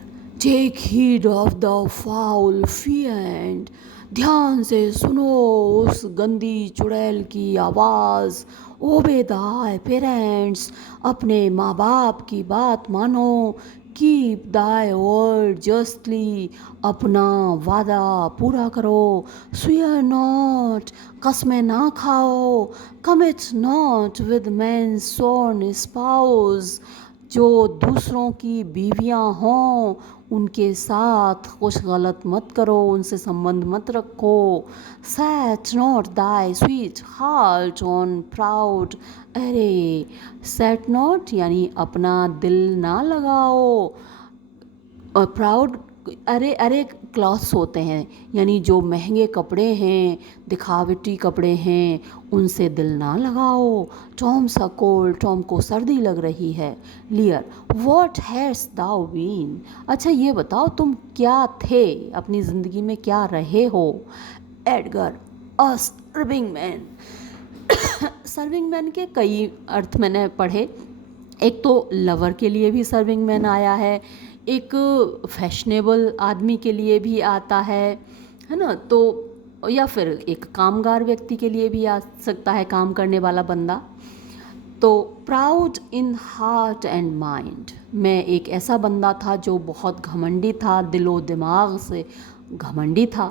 take heed of the foul fiend, ध्यान से सुनो उस गंदी चुड़ैल की आवाज़। ओबे दाई पेरेंट्स, अपने माँ बाप की बात मानो। कीप दाई वर्ड जस्टली, अपना वादा पूरा करो। स्वेयर नॉट, कसमें ना खाओ। Commit not with man sworn spouse, जो दूसरों की बीवियां हों उनके साथ कुछ गलत मत करो, उनसे संबंध मत रखो। Set not thy sweet heart on proud, अरे सेट नॉट यानी अपना दिल ना लगाओ, और प्राउड, अरे अरे क्लॉथ्स होते हैं यानी जो महंगे कपड़े हैं, दिखावटी कपड़े हैं, उनसे दिल ना लगाओ। टॉम सा कोल्ड, टॉम को सर्दी लग रही है। Lear, what has thou been, अच्छा ये बताओ तुम क्या थे, अपनी ज़िंदगी में क्या रहे हो। एडगर, अ सर्विंग मैन, सर्विंग मैन के कई अर्थ मैंने पढ़े। एक तो लवर के लिए भी सर्विंग मैन आया है, एक फैशनेबल आदमी के लिए भी आता है ना, तो या फिर एक कामगार व्यक्ति के लिए भी आ सकता है, काम करने वाला बंदा। तो proud in heart and mind, मैं एक ऐसा बंदा था जो बहुत घमंडी था, दिलो दिमाग से घमंडी था।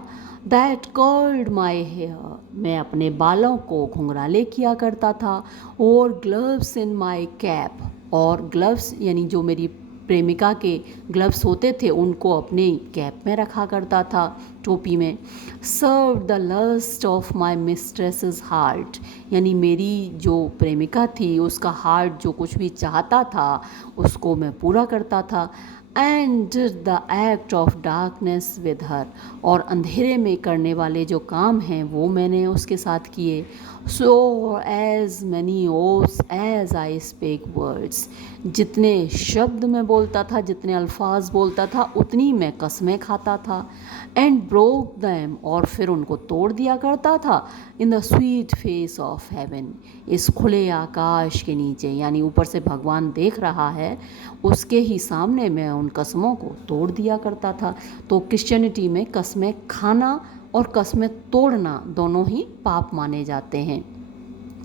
दैट कर्ल्ड माई हेयर, मैं अपने बालों को घुंघराले किया करता था। और ग्लव्स इन माई कैप, और ग्लव्स यानी जो मेरी प्रेमिका के ग्लव्स होते थे उनको अपने कैप में रखा करता था, टोपी में। Serve the lust of my mistress's heart, यानी मेरी जो प्रेमिका थी उसका हार्ट जो कुछ भी चाहता था उसको मैं पूरा करता था। And the act of darkness with her, और अंधेरे में करने वाले जो काम हैं वो मैंने उसके साथ किए। सो एज मैनी ओस एज आई स्पेक वर्ड्स, जितने शब्द मैं बोलता था, जितने अल्फाज बोलता था, उतनी मैं कसमें खाता था। एंड ब्रोक दैम, और फिर उनको तोड़ दिया करता था। In the sweet face of haven, इस खुले आकाश के नीचे, यानी ऊपर से भगवान देख रहा है, उसके ही सामने मैं उन कसमों को तोड़ दिया करता था। तो क्रिश्चियनिटी में कसमें खाना और कसमें तोड़ना दोनों ही पाप माने जाते हैं।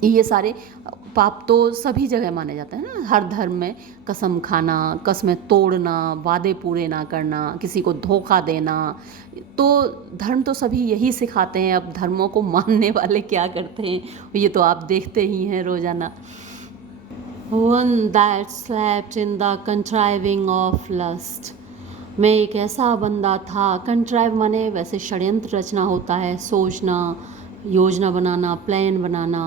ये सारे पाप तो सभी जगह माने जाते हैं ना, हर धर्म में। कसम खाना, कसमें तोड़ना, वादे पूरे ना करना, किसी को धोखा देना, तो धर्म तो सभी यही सिखाते हैं। अब धर्मों को मानने वाले क्या करते हैं ये तो आप देखते ही हैं रोज़ाना। One that slept in the contriving of lust, मैं एक ऐसा बंदा था। कंट्राइव माने वैसे षड्यंत्र रचना होता है, सोचना, योजना बनाना, प्लान बनाना।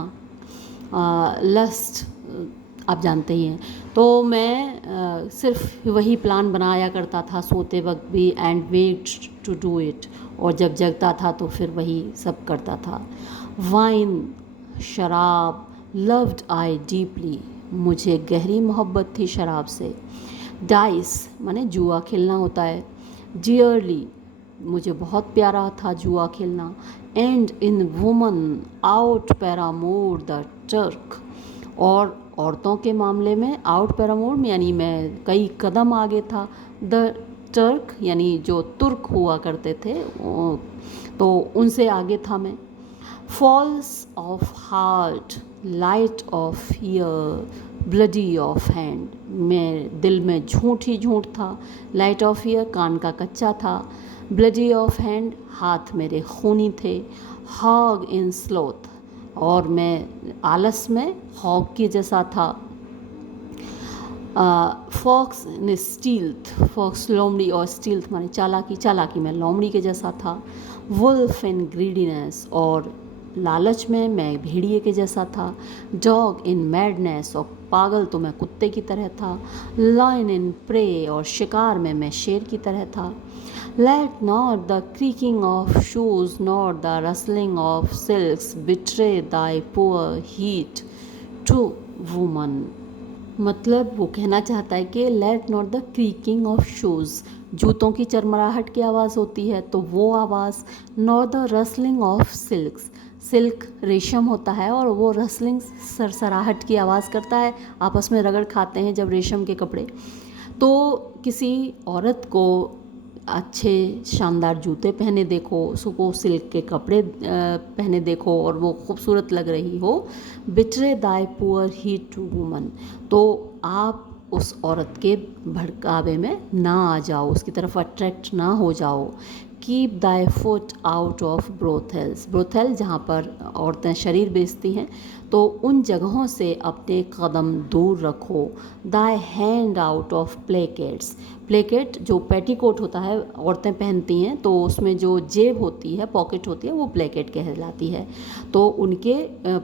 लस्ट आप जानते ही हैं। तो मैं सिर्फ वही प्लान बनाया करता था सोते वक्त भी, and wait to do it, और जब जगता था तो फिर वही सब करता था। वाइन, शराब, लव्ड आई डीपली, मुझे गहरी मोहब्बत थी शराब से। डाइस माने जुआ खेलना होता है। डियरली, मुझे बहुत प्यारा था जुआ खेलना। And in woman out paramour the Turk, और औरतों के मामले में आउट पैरामोर में यानी मैं कई कदम आगे था। द टर्क यानी जो तुर्क हुआ करते थे तो उनसे आगे था मैं। False of heart, light of fear, bloody of hand, मैं दिल में झूठ ही झूठ था। लाइट ऑफ फियर, कान का कच्चा था। ब्लडी ऑफ हैंड, हाथ मेरे खूनी थे। हॉग इन स्लोथ, और मैं आलस में हॉग के जैसा था। फॉक्स इन स्टील्थ, फॉक्स लोमड़ी, और स्टील्थ माने चालाकी, चालाकी में लोमड़ी के जैसा था। वुल्फ इन ग्रीडीनेस, और लालच में मैं भेड़िए के जैसा था। डॉग इन मैडनेस, और पागल तो मैं कुत्ते की तरह था। लायन इन प्रे, और शिकार में मैं शेर की तरह था। Let not the creaking of shoes not the rustling of silks betray thy poor heart to woman, मतलब वो कहना चाहता है कि let not the creaking of shoes, जूतों की चरमराहट की आवाज़ होती है तो वो आवाज़। Not the rustling of silks, silk रेशम होता है और वो रसलिंग सरसराहट की आवाज़ करता है, आपस में रगड़ खाते हैं जब रेशम के कपड़े। तो किसी औरत को अच्छे शानदार जूते पहने देखो, उसको सिल्क के कपड़े पहने देखो और वो खूबसूरत लग रही हो, betray thy poor he to woman, तो आप उस औरत के भड़कावे में ना आ जाओ, उसकी तरफ अट्रैक्ट ना हो जाओ। Keep thy foot out of brothels, brothel जहाँ पर औरतें शरीर बेचती हैं, तो उन जगहों से अपने कदम दूर रखो। Thy hand out of plackets, placket जो पेटीकोट होता है औरतें पहनती हैं, तो उसमें जो जेब होती है, पॉकेट होती है, वो प्लेकेट कहलाती है। तो उनके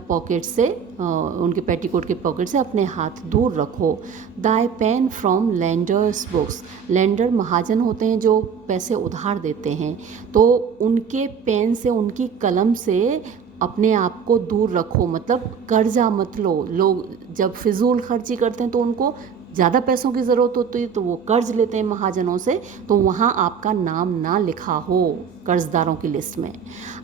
पॉकेट से, उनके पेटीकोट के पॉकेट से अपने हाथ दूर रखो। Thy pen from lenders books, lender महाजन होते हैं जो पैसे उधार देते हैं, तो उनके पेन से, उनकी कलम से अपने आप को दूर रखो, मतलब कर्जा मत लो। लोग जब फिजूल खर्ची करते हैं तो उनको ज़्यादा पैसों की ज़रूरत होती है तो वो कर्ज लेते हैं महाजनों से, तो वहाँ आपका नाम ना लिखा हो कर्जदारों की लिस्ट में।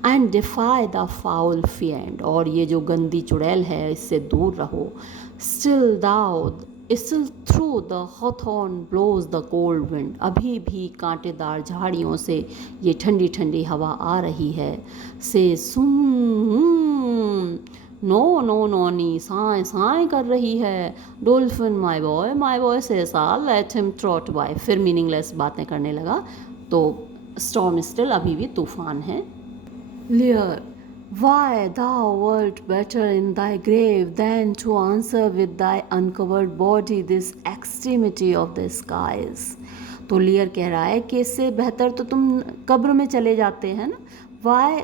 And defy the foul fiend, और ये जो गंदी चुड़ैल है इससे दूर रहो। Still through the hawthorn blows the cold wind, अभी भी कांटेदार झाड़ियों से ये ठंडी ठंडी हवा आ रही है। से सुन, नो नो नोनी, साए साए कर रही है। डोल्फिन माय बॉय से सा लेट हिम ट्रॉट बाय, फिर मीनिंगलेस बातें करने लगा। तो स्टॉर्म स्टिल, अभी भी तूफान है। लियर, why thou wert better in thy grave than to answer with thy uncovered body this extremity of the skies। तो लियर कह रहा है कि इससे बेहतर तो तुम कब्र में चले जाते हैं ना। वाई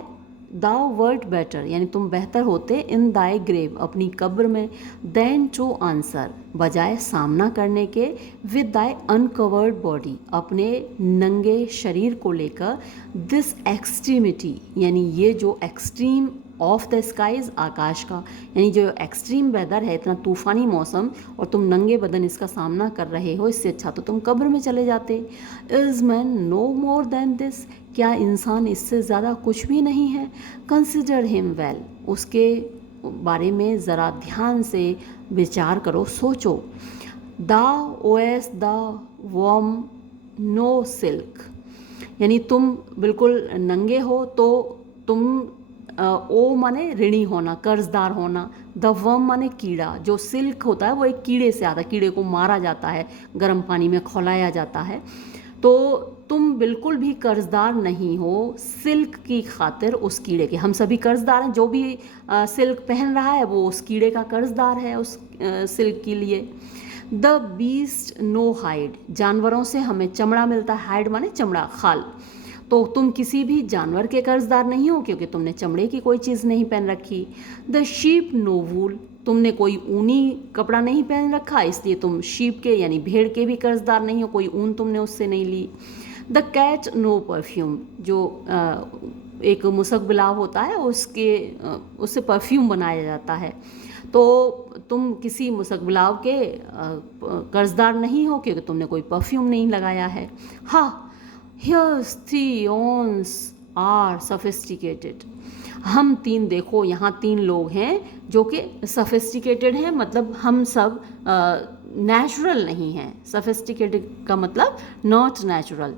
दाउ वर्ट बेटर, यानी तुम बेहतर होते इन दाई ग्रेव, अपनी कब्र में, देन टू आंसर, बजाय सामना करने के, विद दाई अनकवर्ड बॉडी, अपने नंगे शरीर को लेकर, दिस एक्सट्रीमिटी, यानी ये जो एक्सट्रीम ऑफ द स्काइज, आकाश का, यानी जो एक्सट्रीम वेदर है, इतना तूफ़ानी मौसम, और तुम नंगे बदन इसका सामना कर रहे हो, इससे अच्छा तो तुम कब्र में चले जाते। Is man no more than this, क्या इंसान इससे ज़्यादा कुछ भी नहीं है। कंसिडर हिम वेल, उसके बारे में ज़रा ध्यान से विचार करो, सोचो। Thou owest the worm no silk, यानी तुम बिल्कुल नंगे हो, तो तुम ओ माने ऋणी होना, कर्जदार होना, द वर्म माने कीड़ा, जो सिल्क होता है वो एक कीड़े से आता है, कीड़े को मारा जाता है, गर्म पानी में खौलाया जाता है, तो तुम बिल्कुल भी कर्जदार नहीं हो सिल्क की खातिर उस कीड़े के। हम सभी कर्जदार हैं, जो भी सिल्क पहन रहा है वो उस कीड़े का कर्जदार है उस सिल्क के लिए। द बीस्ट नो हाइड, जानवरों से हमें चमड़ा मिलता है, हाइड माने चमड़ा, खाल, तो तुम किसी भी जानवर के कर्जदार नहीं हो क्योंकि तुमने चमड़े की कोई चीज़ नहीं पहन रखी। द शीप नो वूल, तुमने कोई ऊनी कपड़ा नहीं पहन रखा, इसलिए तुम शीप के यानी भेड़ के भी कर्जदार नहीं हो, कोई ऊन तुमने उससे नहीं ली। द कैट नो परफ्यूम, जो एक मुसक बिलाव होता है उससे परफ्यूम बनाया जाता है, तो तुम किसी मुसक बिलाव के कर्जदार नहीं हो क्योंकि तुमने कोई परफ्यूम नहीं लगाया है। हाँ, हियर्स थ्री ऑन्स आर सफिस्टिकेटेड, हम तीन, देखो यहाँ तीन लोग हैं जो कि सफिस्टिकेटेड हैं, मतलब हम सब नेचुरल नहीं हैं। सफिस्टिकेटेड का मतलब नॉट नेचुरल,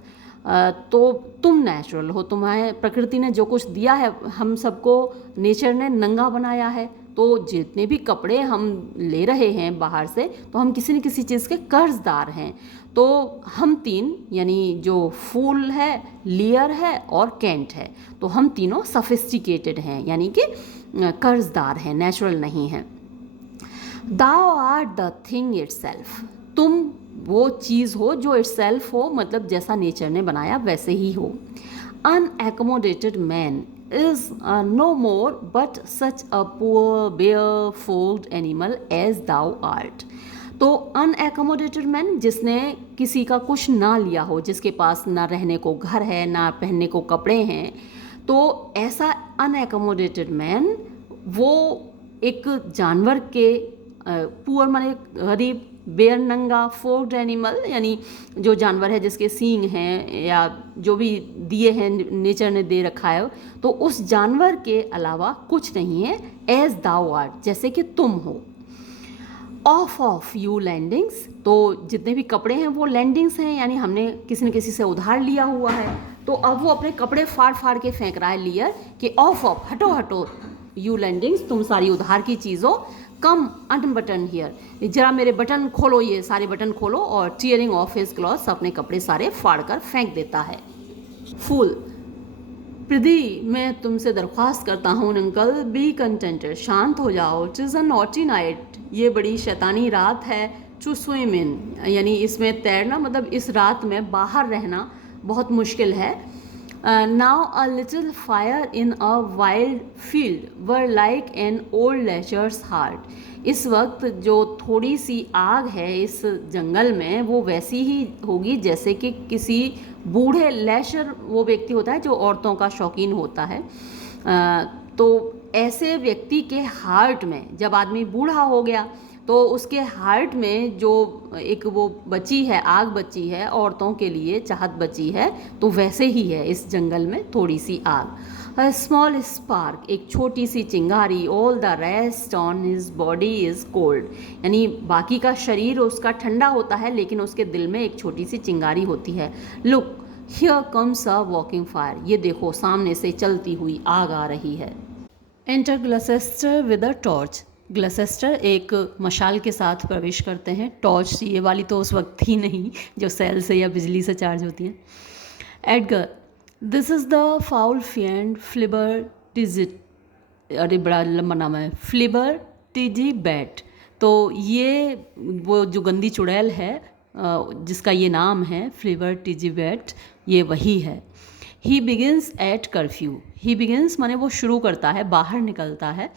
तो तुम नेचुरल हो, तुम्हें प्रकृति ने जो कुछ दिया है, हम सबको नेचर ने नंगा बनाया है, तो जितने भी कपड़े हम ले रहे हैं बाहर से, तो हम किसी न किसी चीज़ के कर्जदार हैं। तो हम तीन, यानी जो फूल है, लियर है और कैंट है, तो हम तीनों सफिस्टिकेटेड हैं, यानी कि कर्जदार हैं, नेचुरल नहीं हैं। Thou art the thing itself, तुम वो चीज़ हो जो इटसेल्फ हो, मतलब जैसा नेचर ने बनाया वैसे ही हो। अनएकोमोडेटेड man is no more but such a poor bare-folded animal as thou art। तो अनएकोमोडेटेड मैन, जिसने किसी का कुछ ना लिया हो, जिसके पास ना रहने को घर है, ना पहनने को कपड़े हैं, तो ऐसा अनएकोमोडेटेड मैन वो एक जानवर के, पुअर माने गरीब, बेयर नंगा, फोर्ड एनिमल यानी जो जानवर है जिसके सींग हैं या जो भी दिए हैं नेचर ने दे रखा है, तो उस जानवर के अलावा कुछ नहीं है। एज दाउ आर्ट, जैसे कि तुम हो। ऑफ यू लैंडिंग्स, तो जितने भी कपड़े हैं वो लैंडिंग्स हैं, यानी हमने किसी न किसी से उधार लिया हुआ है। तो अब वो अपने कपड़े फाड़ फाड़ के फेंक रहा है लियर कि ऑफ हटो हटो यू लैंडिंग्स, तुम सारी उधार की चीज़ों, कम अनबटन हियर, जरा मेरे बटन खोलो, ये सारे बटन खोलो, और टीयरिंग ऑफ हिज क्लॉथ्स, अपने कपड़े सारे फाड़ कर फेंक देता है। फूल, प्रिदी मैं तुमसे दरख्वास्त करता हूँ अंकल, बी कंटेंटेड, शांत हो जाओ, it is a naughty night, ये बड़ी शैतानी रात है, टू स्विम इन, यानी इसमें तैरना, मतलब इस रात में बाहर रहना बहुत मुश्किल है। Now a little fire in a wild field were like an old lecher's heart, इस वक्त जो थोड़ी सी आग है इस जंगल में वो वैसी ही होगी जैसे कि किसी बूढ़े लेशर, वो व्यक्ति होता है जो औरतों का शौकीन होता है, तो ऐसे व्यक्ति के हार्ट में, जब आदमी बूढ़ा हो गया तो उसके हार्ट में जो एक वो बची है, आग बची है, औरतों के लिए चाहत बची है, तो वैसे ही है इस जंगल में थोड़ी सी आग। A small spark, एक छोटी सी चिंगारी, all the rest on his body is cold, यानी बाकी का शरीर उसका ठंडा होता है लेकिन उसके दिल में एक छोटी सी चिंगारी होती है। Look, here comes a walking fire, ये देखो सामने से चलती हुई आग आ रही है। Enter Gloucester with a torch, ग्लसेस्टर एक मशाल के साथ प्रवेश करते हैं। टॉर्च ये वाली तो उस वक्त थी नहीं जो सेल से या बिजली से चार्ज होती हैं। Edgar, this is the foul fiend Flibbertigibbet, अरे बड़ा लंबा नाम है, फ्लिबर टिजी बैट, तो ये वो जो गंदी चुड़ैल है जिसका ये नाम है फ्लिबर टिजी बैट, ये वही है। He begins at curfew, he begins माने वो शुरू करता है, बाहर निकलता है।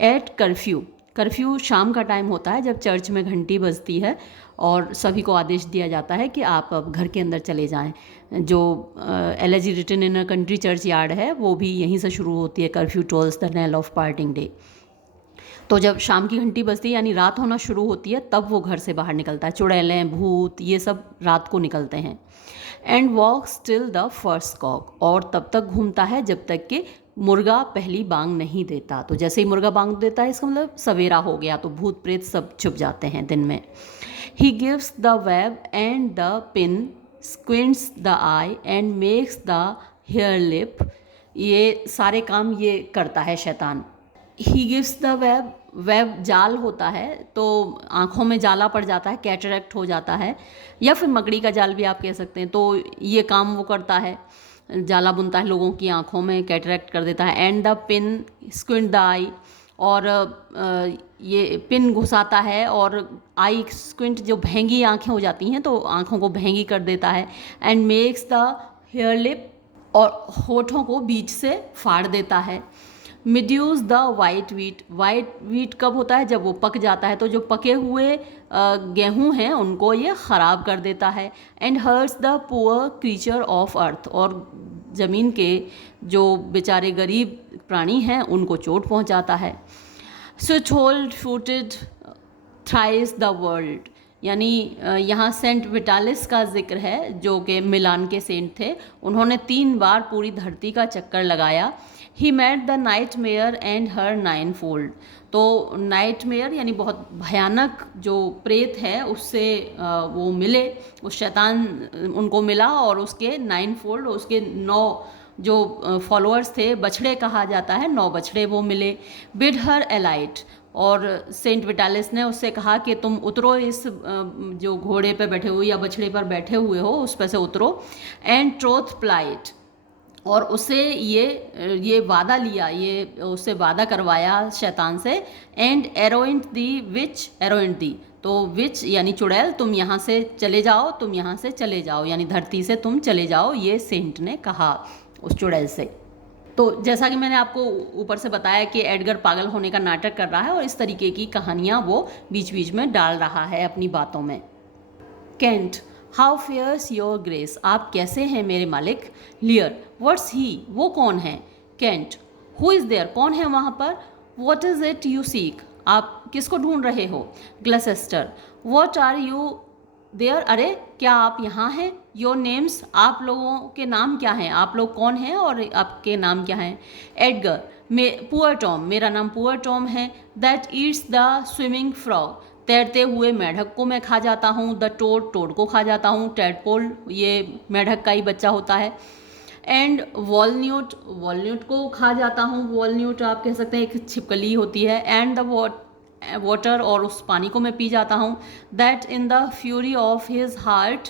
एट कर्फ्यू, कर्फ्यू शाम का टाइम होता है जब चर्च में घंटी बजती है और सभी को आदेश दिया जाता है कि आप अब घर के अंदर चले जाएं। जो elegy written in a country churchyard है वो भी यहीं से शुरू होती है, curfew tolls the knell of parting day. तो जब शाम की घंटी बजती है यानी रात होना शुरू होती है तब वो घर से बाहर निकलता है। चुड़ैलें, भूत, ये सब रात को निकलते हैं। And walks till the first cock, और तब तक घूमता है जब तक कि मुर्गा पहली बांग नहीं देता। तो जैसे ही मुर्गा बांग देता है इसका मतलब सवेरा हो गया, तो भूत प्रेत सब छुप जाते हैं दिन में। He gives the web and the pin, squints the eye and makes the hair lip, ये सारे काम ये करता है शैतान। He gives the web, web जाल होता है, तो आँखों में जाला पड़ जाता है, कैटरेक्ट हो जाता है, या फिर मकड़ी का जाल भी आप कह सकते हैं। तो ये काम वो करता है, जाला बुनता है लोगों की आँखों में, कैटरेक्ट कर देता है। And the pin squint the eye, और ये पिन घुसाता है और आई स्क्विंट, जो भैंगी आँखें हो जाती हैं तो आँखों को भैंगी कर देता है। And makes the hair lip, और होठों को बीच से फाड़ देता है। Mildews the white wheat, white wheat कब होता है? जब वो पक जाता है, तो जो पके हुए गेहूँ हैं उनको ये ख़राब कर देता है। And hertz the poor creature of earth, और ज़मीन के जो बेचारे गरीब प्राणी हैं उनको चोट पहुंचाता है। Switch hold footed thrice the world, यानी यहाँ सेंट विटालिस का जिक्र है जो कि मिलान के सेंट थे, उन्होंने 3 बार पूरी धरती का चक्कर लगाया। He met the nightmare and her 9 fold, तो नाइट मेयर यानी बहुत भयानक जो प्रेत है उससे वो मिले, उस शैतान उनको मिला, और उसके 9 फोल्ड, उसके 9 जो फॉलोअर्स थे, बछड़े कहा जाता है, 9 बछड़े वो मिले। बिड हर एलाइट, और सेंट विटालिस ने उससे कहा कि तुम उतरो, इस जो घोड़े पे बैठे हुए या बछड़े पर बैठे हुए हो उस पर से उतरो। एंड ट्रोथ प्लाइट, और उससे ये वादा लिया, ये उससे वादा करवाया शैतान से। एंड एरोइंट दी विच, एरोइंट दी तो विच यानी चुड़ैल, तुम यहाँ से चले जाओ, तुम यहाँ से चले जाओ, यानी धरती से तुम चले जाओ, ये सेंट ने कहा उस चुड़ैल से। तो जैसा कि मैंने आपको ऊपर से बताया कि एडगर पागल होने का नाटक कर रहा है और इस तरीके की कहानियाँ वो बीच बीच में डाल रहा है अपनी बातों में। Kent, how fares your grace, आप कैसे हैं मेरे मालिक। लियर, व्हाट्स ही, वो कौन है। केंट, हु इज़ देयर, कौन है वहाँ पर। What is it you seek, आप किसको ढूंढ रहे हो। ग्लसेस्टर, व्हाट आर यू देयर, अरे क्या आप यहाँ हैं। योर नेम्स, आप लोगों के नाम क्या हैं, आप लोग कौन हैं और आपके नाम क्या हैं। एडगर, पुअर टॉम, मेरा नाम पुअर टॉम है। That eats the swimming frog, तैरते हुए मेढक को मैं खा जाता हूँ। द टोड, टोड को खा जाता हूँ। टैडपोल, ये मेढक का ही बच्चा होता है। एंड वॉलन्यूट, वॉलन्यूट को खा जाता हूँ। वॉलन्यूट आप कह सकते हैं एक छिपकली होती है। एंड द वाटर, और उस पानी को मैं पी जाता हूँ। That in the fury of his heart,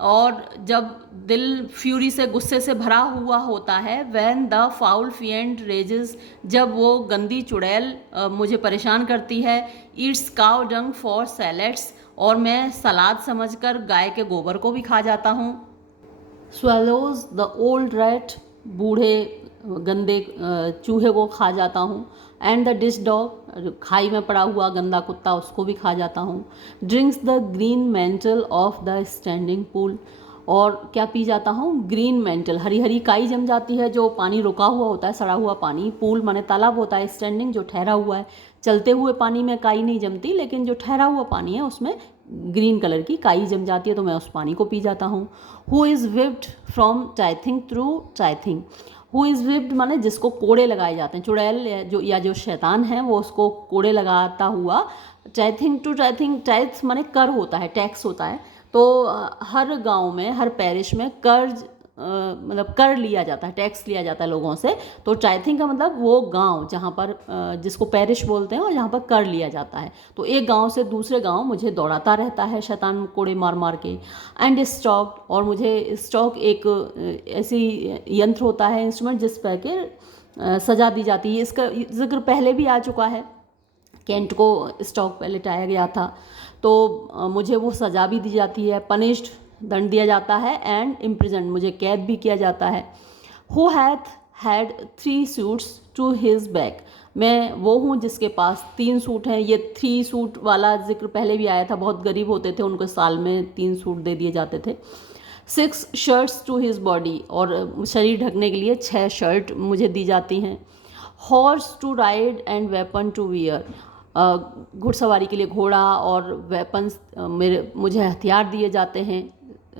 और जब दिल फ्यूरी से, गुस्से से भरा हुआ होता है। व्हेन द फाउल फिएंड रेजेस, जब वो गंदी चुड़ैल मुझे परेशान करती है। Yeats cow dung for salads, और मैं सलाद समझकर गाय के गोबर को भी खा जाता हूँ। स्वेलोज द ओल्ड रैट, बूढ़े गंदे चूहे को खा जाता हूँ। एंड द डिश डॉग, खाई में पड़ा हुआ गंदा कुत्ता, उसको भी खा जाता हूँ। Drinks the green mental of the standing pool, और क्या पी जाता हूँ? ग्रीन मेंटल, हरी हरी काई जम जाती है, जो पानी रुका हुआ होता है, सड़ा हुआ पानी। पूल माने तालाब होता है, स्टैंडिंग जो ठहरा हुआ है। चलते हुए पानी में काई नहीं जमती, लेकिन जो ठहरा हुआ पानी है उसमें ग्रीन कलर की काई जम जाती है, तो मैं उस पानी को पी जाता हूँ। Who is whipped from tithing through tithing, who is whipped माने जिसको कोड़े लगाए जाते हैं। चुड़ैल या जो शैतान है वो उसको कोड़े लगाता हुआ। टाइथिंग टू टाइथिंग, टाइथ माने कर होता है, टैक्स होता है। तो हर गांव में, हर पैरिश में कर्ज मतलब कर लिया जाता है, टैक्स लिया जाता है लोगों से। तो टाइथिंग का मतलब वो गांव जहाँ पर जिसको पैरिश बोलते हैं और जहाँ पर कर लिया जाता है। तो एक गांव से दूसरे गांव मुझे दौड़ाता रहता है शैतान, कोड़े मार मार के। एंड स्टॉक, और मुझे स्टॉक एक ऐसी यंत्र होता है, इंस्ट्रूमेंट, जिस पर के सजा दी जाती है। इसका जिक्र पहले भी आ चुका है। केंट को स्टॉक पर लिटाया गया था, तो मुझे वो सज़ा भी दी जाती है। पनिश्ड, दंड दिया जाता है। एंड इम्प्रिजन, मुझे कैद भी किया जाता है। Who hath had 3 suits to his back, मैं वो हूँ जिसके पास 3 सूट हैं। ये 3 सूट वाला जिक्र पहले भी आया था। बहुत गरीब होते थे, उनको साल में 3 सूट दे दिए जाते थे। 6 शर्ट्स टू हिज बॉडी, और शरीर ढकने के लिए 6 शर्ट मुझे दी जाती हैं। Horse to ride and weapon to wear, घुड़सवारी के लिए घोड़ा और वेपन्स, मुझे हथियार दिए जाते हैं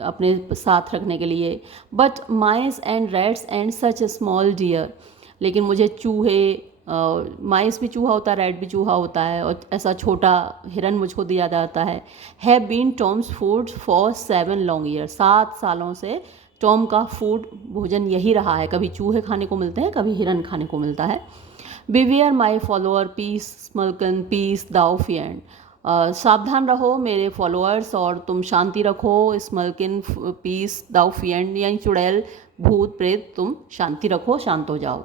अपने साथ रखने के लिए। But mice and rats and such small deer, लेकिन मुझे चूहे, माइस भी चूहा होता है, रैट भी चूहा होता है, और ऐसा छोटा हिरन मुझको दिया जाता है। Have been Tom's food for 7 long year, 7 सालों से टॉम का फूड, भोजन यही रहा है। कभी चूहे खाने को मिलते हैं, कभी हिरन खाने को मिलता है। बिवियर माई फॉलोअर पीस स्मल्कन पीस दाउ फिएंड, सावधान रहो मेरे फॉलोअर्स और तुम शांति रखो। स्मल्किन पीस दाउ फिएंड, यानी चुड़ैल, भूत प्रेत, तुम शांति रखो, शांत हो जाओ।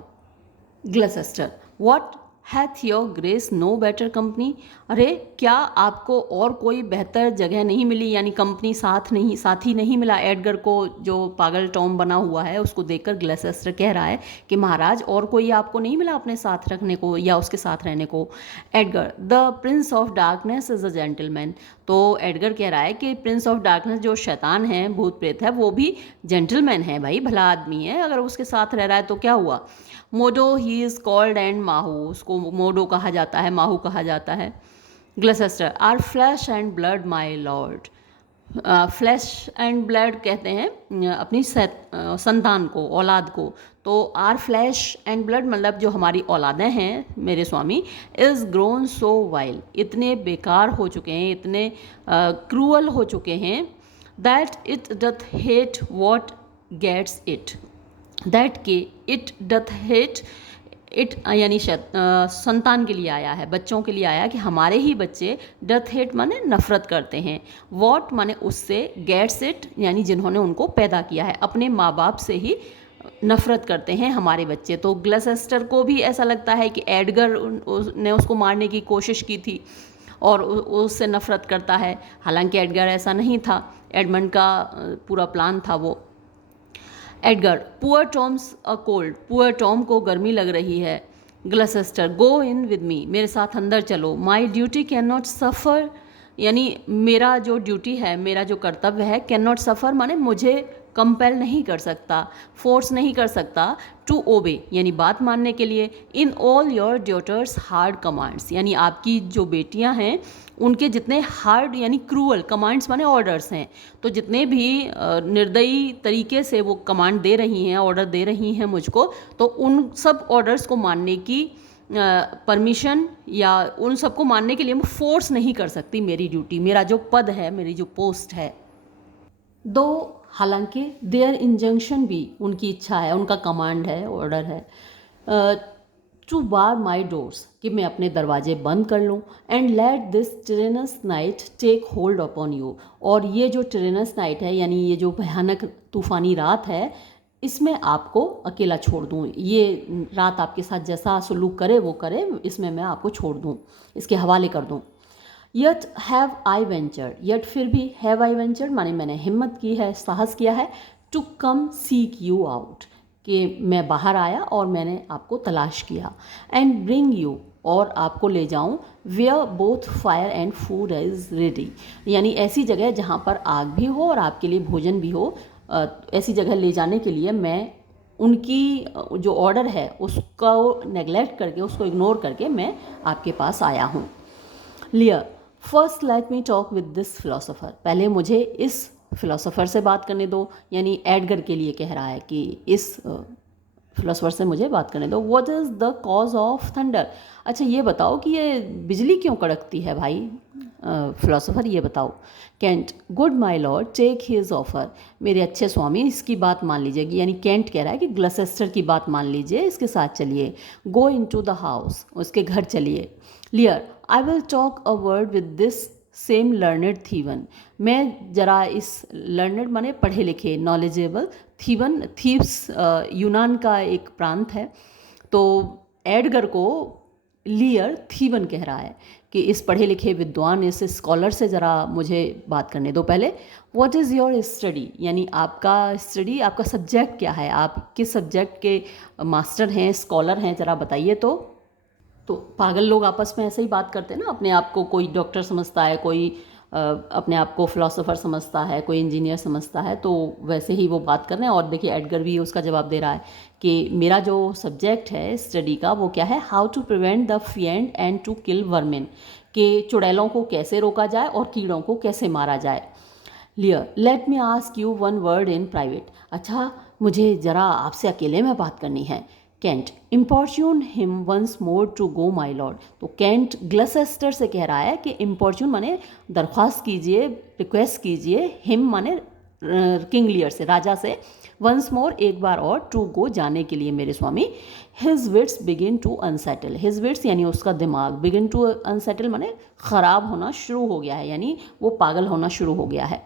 Gloucester, what hath your grace no better company, अरे क्या आपको और कोई बेहतर जगह नहीं मिली, यानी कंपनी, साथी नहीं मिला एडगर को, जो पागल टॉम बना हुआ है उसको देखकर ग्लसेस्टर कह रहा है कि महाराज और कोई आपको नहीं मिला अपने साथ रखने को या उसके साथ रहने को। Edgar, the Prince of darkness is a gentleman, तो एडगर कह रहा है कि प्रिंस ऑफ डार्कनेस जो शैतान है, भूत प्रेत है, वो भी जेंटलमैन है भाई, भला आदमी है, अगर उसके साथ रह रहा है तो क्या हुआ। मोडो ही इज़ कॉल्ड एंड माहू, उसको मोडो कहा जाता है, माहू कहा जाता है। Gloucester, our flesh and blood my lord, flesh and blood कहते हैं अपनी संतान को, औलाद को। तो आर फ्लैश एंड ब्लड मतलब जो हमारी औलादें हैं मेरे स्वामी, इज़ ग्रोन सो वाइल, इतने बेकार हो चुके हैं, इतने क्रूअल हो चुके हैं। That it doth hate what gets it, that के इट डथ हेट इट, यानी संतान के लिए आया है, बच्चों के लिए आया कि हमारे ही बच्चे, डथ हेट माने नफरत करते हैं, वॉट माने उससे, गेट्स इट यानी जिन्होंने उनको पैदा किया है, अपने माँ बाप से ही नफरत करते हैं हमारे बच्चे। तो ग्लसेस्टर को भी ऐसा लगता है कि एडगर ने उसको मारने की कोशिश की थी और उससे नफरत करता है, हालांकि एडगर ऐसा नहीं था, एडमंड का पूरा प्लान था वो। Edgar, poor Tom's a cold, poor Tom को गर्मी लग रही है। ग्लसेस्टर, गो इन विद मी, मेरे साथ अंदर चलो। माई ड्यूटी कैन नॉट सफ़र, यानी मेरा जो ड्यूटी है, मेरा जो कर्तव्य है, कैन नॉट सफ़र माने मुझे कंपेल नहीं कर सकता, फोर्स नहीं कर सकता, टू ओबे यानी बात मानने के लिए, in all your daughters hard commands, यानी आपकी जो बेटियां हैं उनके जितने हार्ड यानी क्रूअल, कमांड्स माने ऑर्डर्स हैं, तो जितने भी निर्दयी तरीके से वो कमांड दे रही हैं, ऑर्डर दे रही हैं मुझको, तो उन सब ऑर्डर्स को मानने की परमिशन या उन सबको मानने के लिए मैं फोर्स नहीं कर सकती मेरी ड्यूटी, मेरा जो पद है, मेरी जो पोस्ट है। दो हालांकि देयर इंजंक्शन भी उनकी इच्छा है, उनका कमांड है, ऑर्डर है टू बार माई डोर्स कि मैं अपने दरवाजे बंद कर लूँ and let this tyrannous night take hold upon you, और ये जो टिरेनस नाइट है यानी ये जो भयानक तूफ़ानी रात है, इसमें आपको अकेला छोड़ दूँ, ये रात आपके साथ जैसा सलूक करे वो करे, इसमें मैं आपको छोड़ दूँ, इसके हवाले कर दूँ। Yet have I ventured, yet फिर भी हैव आई वेंचर्ड माने मैंने हिम्मत की है, साहस किया है, to come seek you out कि मैं बाहर आया और मैंने आपको तलाश किया, एंड ब्रिंग यू और आपको ले जाऊं where both fire and food is ready, यानी ऐसी जगह जहाँ पर आग भी हो और आपके लिए भोजन भी हो, ऐसी जगह ले जाने के लिए मैं उनकी जो ऑर्डर है उसको नेगलेक्ट करके, उसको इग्नोर करके मैं आपके पास आया हूँ। लियर first let me talk with this philosopher, पहले मुझे इस फिलोसोफर से बात करने दो, यानी एडगर के लिए कह रहा है कि इस फिलोसोफर से मुझे बात करने दो। What is the cause of thunder, अच्छा ये बताओ कि ये बिजली क्यों कड़कती है भाई, फिलोसोफर ये बताओ। Kent good my lord take his offer, मेरे अच्छे स्वामी इसकी बात मान लीजिए, यानी कैंट कह रहा है कि ग्लसेस्टर की बात मान लीजिए, इसके साथ चलिए। Go into the house, उसके घर चलिए। Lear I will talk a word with this same learned Theban, मैं जरा इस लर्नड माने पढ़े लिखे, नॉलेजेबल, थीवन थीव्स यूनान का एक प्रांत है, तो एडगर को लियर थीवन कह रहा है कि इस पढ़े लिखे विद्वान, इस स्कॉलर से ज़रा मुझे बात करने दो पहले। व्हाट इज़ योर स्टडी, यानी आपका स्टडी, आपका सब्जेक्ट क्या है, आप किस सब्जेक्ट के मास्टर हैं, स्कॉलर हैं, ज़रा बताइए। तो पागल लोग आपस में ऐसे ही बात करते हैं ना, अपने आप को कोई डॉक्टर समझता है, कोई अपने आप को फिलोसोफर समझता है, कोई इंजीनियर समझता है, तो वैसे ही वो बात कर रहे हैं। और देखिए एडगर भी उसका जवाब दे रहा है कि मेरा जो सब्जेक्ट है स्टडी का वो क्या है, how to prevent the fiend and to kill vermin, कि चुड़ैलों को कैसे रोका जाए और कीड़ों को कैसे मारा जाए। Lear let me ask you one word in private, अच्छा मुझे ज़रा आपसे अकेले में बात करनी है। Kent importune him once more to go my lord, तो कैंट ग्लसेस्टर से कह रहा है कि इम्पॉर्च्यून माने दरख्वास्त कीजिए, रिक्वेस्ट कीजिए, हिम माने किंग लियर से, राजा से, वंस मोर एक बार और, टू गो जाने के लिए मेरे स्वामी। His wits begin to unsettle, his wits यानी उसका दिमाग, बिगिन टू अनसेटल माने ख़राब होना शुरू हो गया है, यानी वो पागल होना शुरू हो गया है।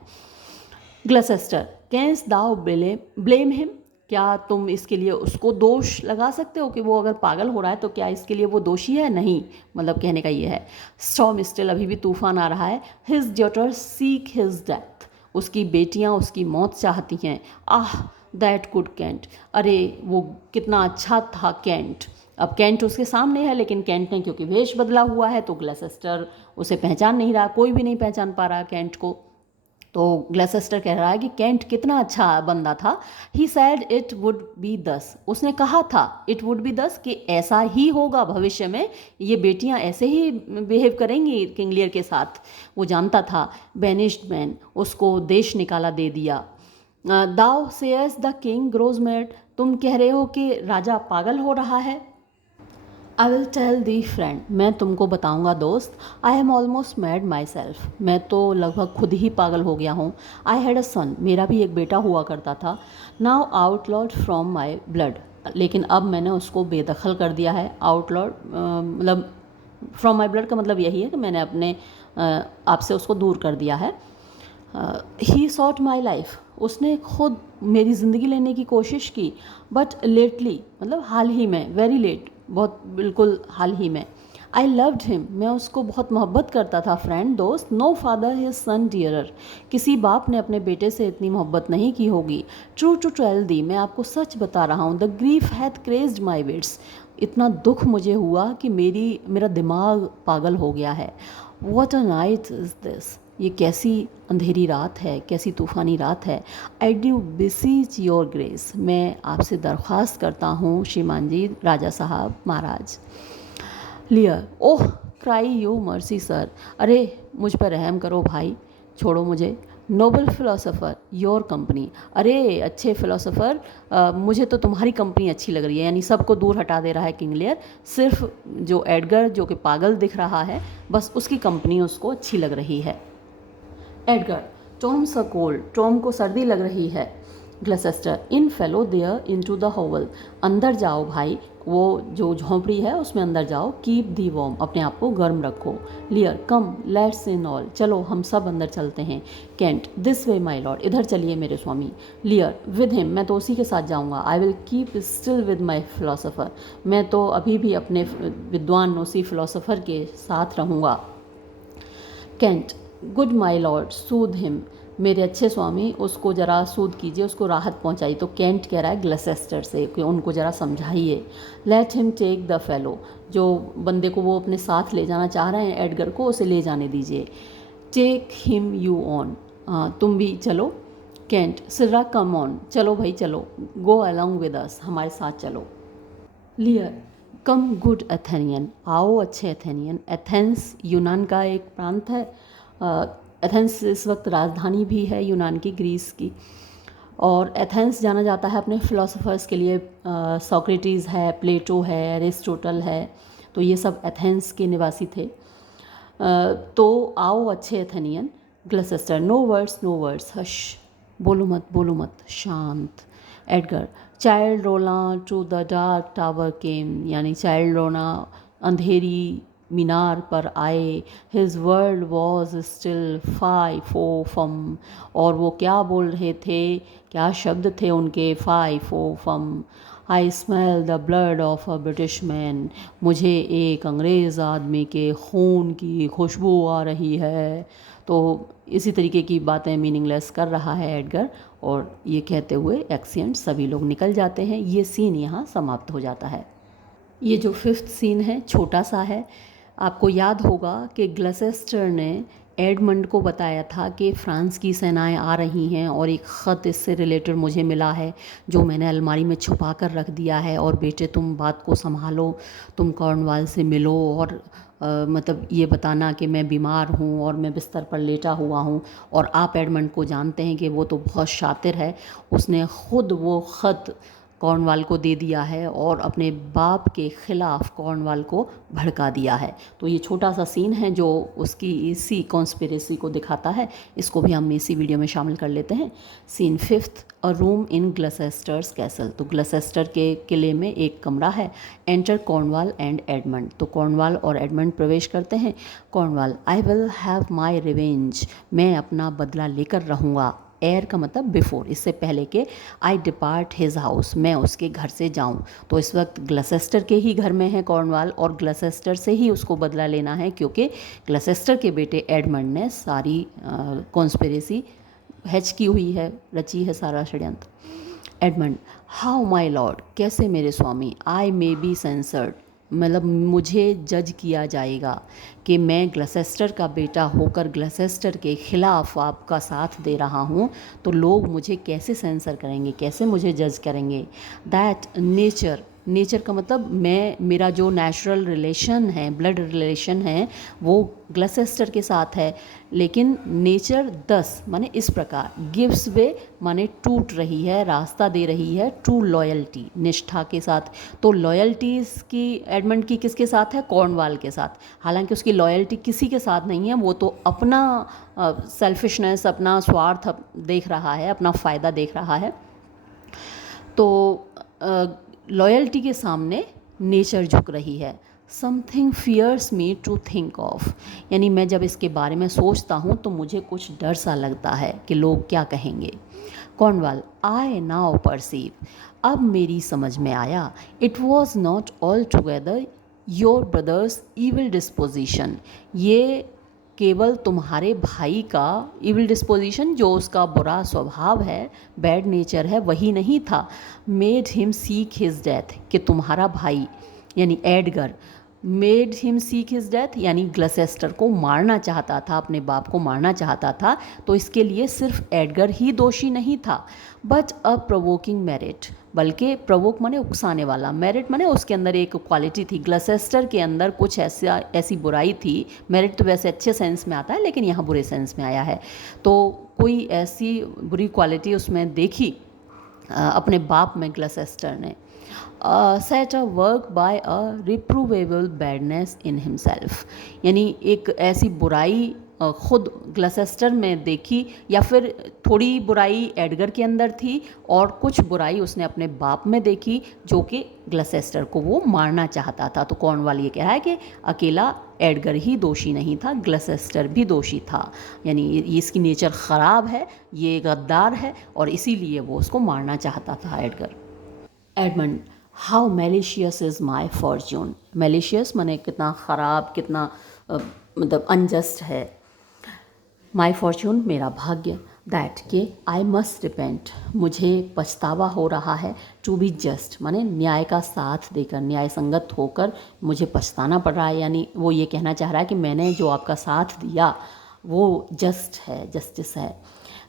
ग्लसेस्टर कैंस दाउ ब्लेम हिम, क्या तुम इसके लिए उसको दोष लगा सकते हो कि वो अगर पागल हो रहा है तो क्या इसके लिए वो दोषी है, नहीं, मतलब कहने का ये है। स्टॉर्म स्टिल, अभी भी तूफान आ रहा है। His daughter seek his death, उसकी बेटियां उसकी मौत चाहती हैं। आह दैट गुड कैंट, अरे वो कितना अच्छा था कैंट। अब कैंट उसके सामने है, लेकिन कैंट ने क्योंकि वेश बदला हुआ है तो ग्लसेस्टर उसे पहचान नहीं रहा, कोई भी नहीं पहचान पा रहा कैंट को। तो ग्लसेस्टर कह रहा है कि कैंट कितना अच्छा बंदा था। ही सैड इट वुड बी दस, उसने कहा था इट वुड बी दस कि ऐसा ही होगा भविष्य में, ये बेटियां ऐसे ही बिहेव करेंगी किंग लियर के साथ, वो जानता था। बेनिश्ड मैन, उसको देश निकाला दे दिया। दाउ सेयस द किंग ग्रोज मैड, तुम कह रहे हो कि राजा पागल हो रहा है। I will tell thee friend, मैं तुमको बताऊंगा दोस्त। I am almost mad myself, मैं तो लगभग खुद ही पागल हो गया हूँ। आई हैड अ सन, मेरा भी एक बेटा हुआ करता था। Now outlawed from my blood, लेकिन अब मैंने उसको बेदखल कर दिया है। आउटलॉड मतलब फ्रॉम माई ब्लड का मतलब यही है कि मैंने अपने आप से उसको दूर कर दिया है। ही सॉट माई लाइफ, उसने खुद मेरी ज़िंदगी लेने की कोशिश की। बट लेटली, मतलब हाल ही में, वेरी लेट, बहुत बिल्कुल हाल ही में। आई लव्ड हिम, मैं उसको बहुत मोहब्बत करता था। फ्रेंड, दोस्त, no father his son dearer, किसी बाप ने अपने बेटे से इतनी मोहब्बत नहीं की होगी। ट्रू टू टेल दी, मैं आपको सच बता रहा हूँ। The grief hath crazed my wits, इतना दुख मुझे हुआ कि मेरा दिमाग पागल हो गया है। What a night is this, ये कैसी अंधेरी रात है, कैसी तूफ़ानी रात है। I do beseech your grace, मैं आपसे दरख्वास्त करता हूँ श्रीमान जी, राजा साहब, महाराज। Lear oh cry you mercy sir, अरे मुझ पर रहम करो भाई। छोड़ो मुझे। नोबल फिलोसोफर योर कंपनी, अरे अच्छे फिलोसोफर, मुझे तो तुम्हारी कंपनी अच्छी लग रही है। यानी सबको दूर हटा दे रहा है किंग लियर, सिर्फ जो एडगर जो कि पागल दिख रहा है, बस उसकी कंपनी उसको अच्छी लग रही है। Edgar, Tom's a cold, Tom को सर्दी लग रही है। Gloucester, in fellow there into the hovel, अंदर जाओ भाई, वो जो झोंपड़ी है उसमें अंदर जाओ। कीप दी वॉर्म, अपने आप को गर्म रखो। लियर, कम लेट्स इन ऑल, चलो हम सब अंदर चलते हैं। Kent, this way my lord, इधर चलिए मेरे स्वामी। लियर, विद हिम, मैं तो उसी के साथ जाऊंगा। I will keep still with my philosopher, मैं तो अभी भी अपने विद्वान उसी फिलोसोफर के साथ रहूँगा। Kent, good my lord soothe him, मेरे अच्छे स्वामी उसको ज़रा सूद कीजिए, उसको राहत पहुंचाइए। तो कैंट कह रहा है ग्लसेस्टर से कि उनको ज़रा समझाइए। Let him take the fellow, जो बंदे को वो अपने साथ ले जाना चाह रहे हैं एडगर को, उसे ले जाने दीजिए। टेक हिम यू ऑन, तुम भी चलो। कैंट, सिर्रा कम ऑन, चलो भाई चलो। गो अलॉन्ग विद अस, हमारे साथ चलो। लियर, कम गुड एथेनियन, आओ अच्छे एथेनियन। एथेंस यूनान का एक प्रांत है। एथेंस इस वक्त राजधानी भी है यूनान की, ग्रीस की। और एथेंस जाना जाता है अपने फ़िलोसोफर्स के लिए। सोक्रेटिस है, प्लेटो है, एरिस्टोटल है, तो ये सब एथेंस के निवासी थे। तो आओ अच्छे Athenian. Gloucester, no words, hush, बोलो मत, शांत। Edgar, child Rowland to the dark tower came, यानी चाइल्ड रोना अंधेरी मीनार पर आए। His world was still fie foh fum, और वो क्या बोल रहे थे, क्या शब्द थे उनके, fie foh fum. I smell the blood of a British man, मुझे एक अंग्रेज़ आदमी के खून की खुशबू आ रही है। तो इसी तरीके की बातें मीनिंगलेस कर रहा है एडगर, और ये कहते हुए एक्सेंट सभी लोग निकल जाते हैं। ये सीन यहाँ समाप्त हो जाता है। ये जो 5th सीन है छोटा सा है। आपको याद होगा कि ग्लसेस्टर ने एडमंड को बताया था कि फ्रांस की सेनाएं आ रही हैं, और एक ख़त इससे रिलेटेड मुझे मिला है जो मैंने अलमारी में छुपा कर रख दिया है, और बेटे तुम बात को संभालो, तुम कॉर्नवाल से मिलो, और मतलब ये बताना कि मैं बीमार हूँ और मैं बिस्तर पर लेटा हुआ हूँ। और आप एडमंड को जानते हैं कि वो तो बहुत शातिर है, उसने ख़ुद वो ख़त कॉर्नवाल को दे दिया है और अपने बाप के ख़िलाफ़ कॉर्नवाल को भड़का दिया है। तो ये छोटा सा सीन है जो उसकी इसी कॉन्स्पिरेसी को दिखाता है। इसको भी हम इसी वीडियो में शामिल कर लेते हैं। Scene 5th, a room in Gloucester's castle, तो ग्लसेस्टर के किले में एक कमरा है। एंटर कॉर्नवाल एंड एडमंड, तो कॉर्नवाल और एडमंड प्रवेश करते हैं। Cornwall, I will have my revenge, मैं अपना बदला लेकर रहूँगा। एयर का मतलब बिफोर, इससे पहले के आई डिपार्ट हिज हाउस, मैं उसके घर से जाऊं। तो इस वक्त ग्लसेस्टर के ही घर में है कॉर्नवाल, और ग्लसेस्टर से ही उसको बदला लेना है, क्योंकि ग्लसेस्टर के बेटे एडमंड ने सारी कॉन्स्पिरेसी हैच की हुई है, रची है सारा षड्यंत्र। एडमंड, हाउ माई लॉर्ड, कैसे मेरे स्वामी। आई मे बी सेंसर्ड, मतलब मुझे जज किया जाएगा कि मैं ग्लसेस्टर का बेटा होकर ग्लसेस्टर के ख़िलाफ़ आपका साथ दे रहा हूँ, तो लोग मुझे कैसे सेंसर करेंगे, कैसे मुझे जज करेंगे। दैट नेचर, नेचर का मतलब मैं, मेरा जो नेचुरल रिलेशन है, ब्लड रिलेशन है, वो ग्लसेस्टर के साथ है, लेकिन नेचर 10 माने इस प्रकार, गिव्स वे माने टूट रही है, रास्ता दे रही है, टू लॉयल्टी, निष्ठा के साथ। तो लॉयल्टी की एडमंड की किसके साथ है, कॉर्नवाल के साथ। हालांकि उसकी लॉयल्टी किसी के साथ नहीं है, वो तो अपना सेल्फिशनेस, अपना स्वार्थ देख रहा है, अपना फ़ायदा देख रहा है। तो लॉयल्टी के सामने नेचर झुक रही है। Something fears me to think of, यानी मैं जब इसके बारे में सोचता हूँ तो मुझे कुछ डर सा लगता है कि लोग क्या कहेंगे। कॉर्नवाल, आई नाउ परसीव, अब मेरी समझ में आया। It was not all together your brothers evil disposition, ये केवल तुम्हारे भाई का इविल डिस्पोजिशन, जो उसका बुरा स्वभाव है, बैड नेचर है, वही नहीं था। Made him seek his death, कि तुम्हारा भाई यानी Edgar made him seek his death, यानी ग्लसेस्टर को मारना चाहता था, अपने बाप को मारना चाहता था। तो इसके लिए सिर्फ एडगर ही दोषी नहीं था। बट अ प्रोवोकिंग मेरिट, बल्कि प्रवोक माने उकसाने वाला, मेरिट माने उसके अंदर एक क्वालिटी थी, ग्लसेस्टर के अंदर कुछ ऐसी बुराई थी। मेरिट तो वैसे अच्छे सेंस में आता है लेकिन यहाँ बुरे सेंस में आया है। तो कोई ऐसी बुरी क्वालिटी उसमें देखी अपने बाप में ग्लसेस्टर ने। Set a work by a reprovable badness in himself, यानी एक ऐसी बुराई खुद ग्लसेस्टर में देखी, या फिर थोड़ी बुराई एडगर के अंदर थी और कुछ बुराई उसने अपने बाप में देखी, जो कि ग्लसेस्टर को वो मारना चाहता था। तो कॉर्नवाल ये कह रहा है कि अकेला एडगर ही दोषी नहीं था, ग्लसेस्टर भी दोषी था, यानी ये इसकी नेचर ख़राब है, ये गद्दार है और इसीलिए वो उसको मारना चाहता था Edgar. Edmund, how malicious is my Fortune. Malicious माने कितना ख़राब, कितना मतलब अनजस्ट है। माई फॉर्च्यून मेरा भाग्य, दैट के आई मस्ट रिपेंट, मुझे पछतावा हो रहा है, टू बी जस्ट माने न्याय का साथ देकर, न्याय संगत होकर मुझे पछताना पड़ रहा है। यानी वो ये कहना चाह रहा है कि मैंने जो आपका साथ दिया वो जस्ट है, जस्टिस है।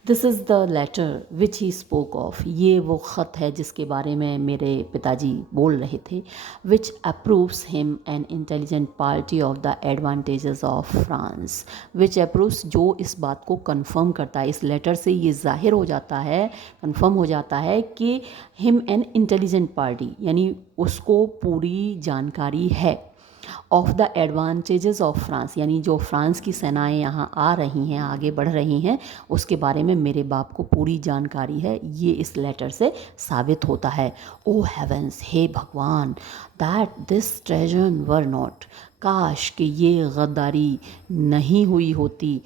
This is the letter which he spoke of, ये वो ख़त है जिसके बारे में मेरे पिताजी बोल रहे थे। Which approves him an intelligent party of the advantages of France, which approves, जो इस बात को कन्फर्म करता है, इस लेटर से ये जाहिर हो जाता है, कन्फर्म हो जाता है कि हिम एन इंटेलिजेंट पार्टी, यानी उसको पूरी जानकारी है, of the advantages of France, यानी जो फ्रांस की सेनाएं यहाँ आ रही हैं, आगे बढ़ रही हैं, उसके बारे में मेरे बाप को पूरी जानकारी है, ये इस लेटर से साबित होता है। ओ हेवेंस, हे भगवान, that this treason were not, काश कि ये गद्दारी नहीं हुई होती,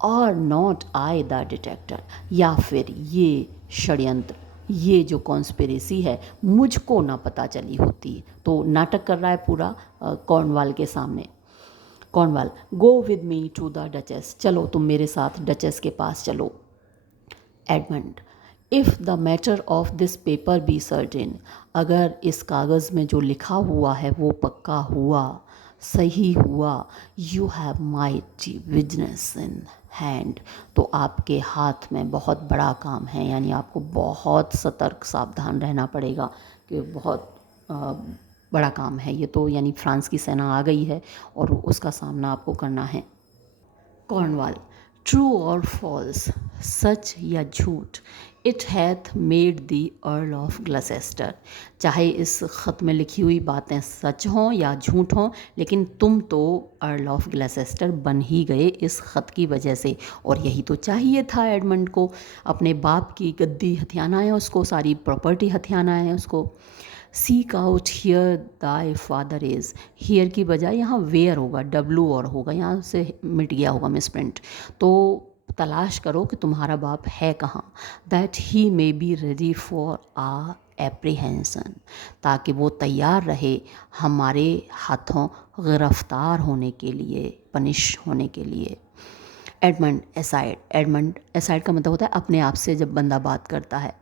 और नॉट आई द डिटेक्टर, या फिर ये षड्यंत्र, ये जो कॉन्स्पिरेसी है मुझको ना पता चली होती। तो नाटक कर रहा है पूरा कॉर्नवाल के सामने। Cornwall, go with me to the duchess, चलो तुम मेरे साथ डचेस के पास चलो। Edmund, if the matter of this paper be certain, अगर इस कागज़ में जो लिखा हुआ है वो पक्का हुआ, सही हुआ, you have mighty business in hand, तो आपके हाथ में बहुत बड़ा काम है, यानी आपको बहुत सतर्क सावधान रहना पड़ेगा कि बहुत बड़ा काम है ये तो, यानी फ्रांस की सेना आ गई है और उसका सामना आपको करना है। कॉर्नवाल, ट्रू और फॉल्स, सच या झूठ, it hath made the earl of Gloucester, चाहे इस ख़त में लिखी हुई बातें सच हों या झूठ हों, लेकिन तुम तो अर्ल ऑफ ग्लसेस्टर बन ही गए इस ख़त की वजह से। और यही तो चाहिए था एडमंड को, अपने बाप की गद्दी हथियाना है उसको, सारी प्रॉपर्टी हथियाना है उसको। Seek out here Dai father is, here की बजाय यहाँ वेयर होगा, डब्लू और होगा, यहाँ से मिट गया होगा मिसप्रिंट। तो तलाश करो कि तुम्हारा बाप है कहाँ, that he may be ready for a apprehension, ताकि वो तैयार रहे हमारे हाथों गिरफ्तार होने के लिए, पनिश होने के लिए। एडमंड एसाइड, एडमंड एसाइड का मतलब होता है अपने आप से जब बंदा बात करता है।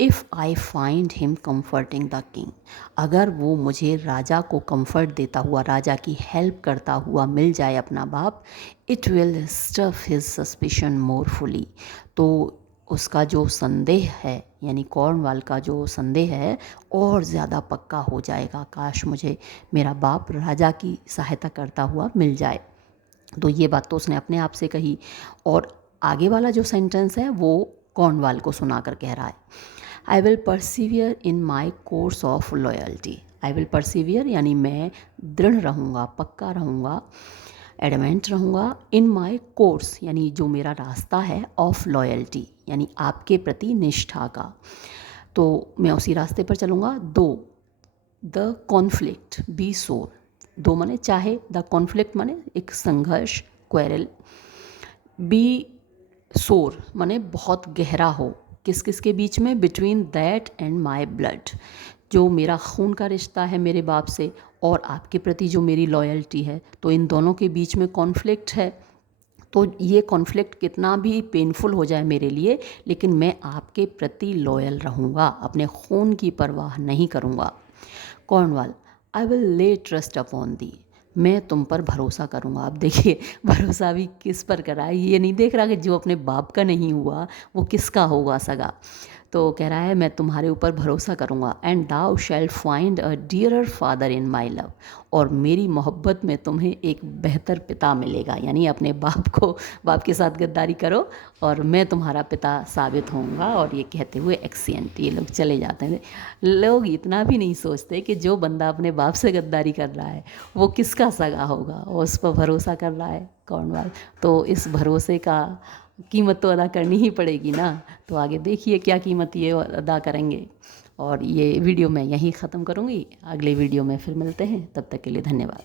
If I find him comforting the king, अगर वो मुझे राजा को कम्फर्ट देता हुआ, राजा की हेल्प करता हुआ मिल जाए अपना बाप, it will stuff his suspicion more fully, तो उसका जो संदेह है, यानी कॉर्नवाल का जो संदेह है और ज़्यादा पक्का हो जाएगा, काश मुझे मेरा बाप राजा की सहायता करता हुआ मिल जाए। तो ये बात तो उसने अपने आप से कही, और आगे वाला जो सेंटेंस है वो कॉर्नवाल को सुनाकर कह रहा है। I will persevere in my course of loyalty, I will persevere यानी मैं दृढ़ रहूँगा, पक्का रहूँगा, एडमेंट रहूँगा, इन माई कोर्स यानी जो मेरा रास्ता है, ऑफ लॉयल्टी यानी आपके प्रति निष्ठा का, तो मैं उसी रास्ते पर चलूँगा। दो द कॉन्फ्लिक्ट बी सोर, दो माने चाहे, द कॉन्फ्लिक्ट माने एक संघर्ष, क्वेरल, बी सोर माने बहुत गहरा हो, किस किस के बीच में, between that and my blood, जो मेरा खून का रिश्ता है मेरे बाप से और आपके प्रति जो मेरी लॉयल्टी है, तो इन दोनों के बीच में कॉन्फ्लिक्ट है। तो ये कॉन्फ्लिक्ट कितना भी पेनफुल हो जाए मेरे लिए, लेकिन मैं आपके प्रति लॉयल रहूँगा, अपने खून की परवाह नहीं करूँगा। Cornwall, I will lay trust upon the, मैं तुम पर भरोसा करूँगा। अब देखिए भरोसा भी किस पर करा है, ये नहीं देख रहा कि जो अपने बाप का नहीं हुआ वो किसका होगा सगा। तो कह रहा है मैं तुम्हारे ऊपर भरोसा करूँगा। And thou shall find a dearer father in my love, और मेरी मोहब्बत में तुम्हें एक बेहतर पिता मिलेगा। यानी अपने बाप के साथ गद्दारी करो और मैं तुम्हारा पिता साबित होऊंगा। और ये कहते हुए एक्सिएंट ये लोग चले जाते हैं। लोग इतना भी नहीं सोचते कि जो बंदा अपने बाप से गद्दारी कर रहा है वो किसका सगा होगा, और उस पर भरोसा कर रहा है कौन बात। तो इस भरोसे का कीमत तो अदा करनी ही पड़ेगी ना। तो आगे देखिए क्या कीमत ये अदा करेंगे। और ये वीडियो मैं यहीं ख़त्म करूँगी, अगले वीडियो में फिर मिलते हैं, तब तक के लिए धन्यवाद।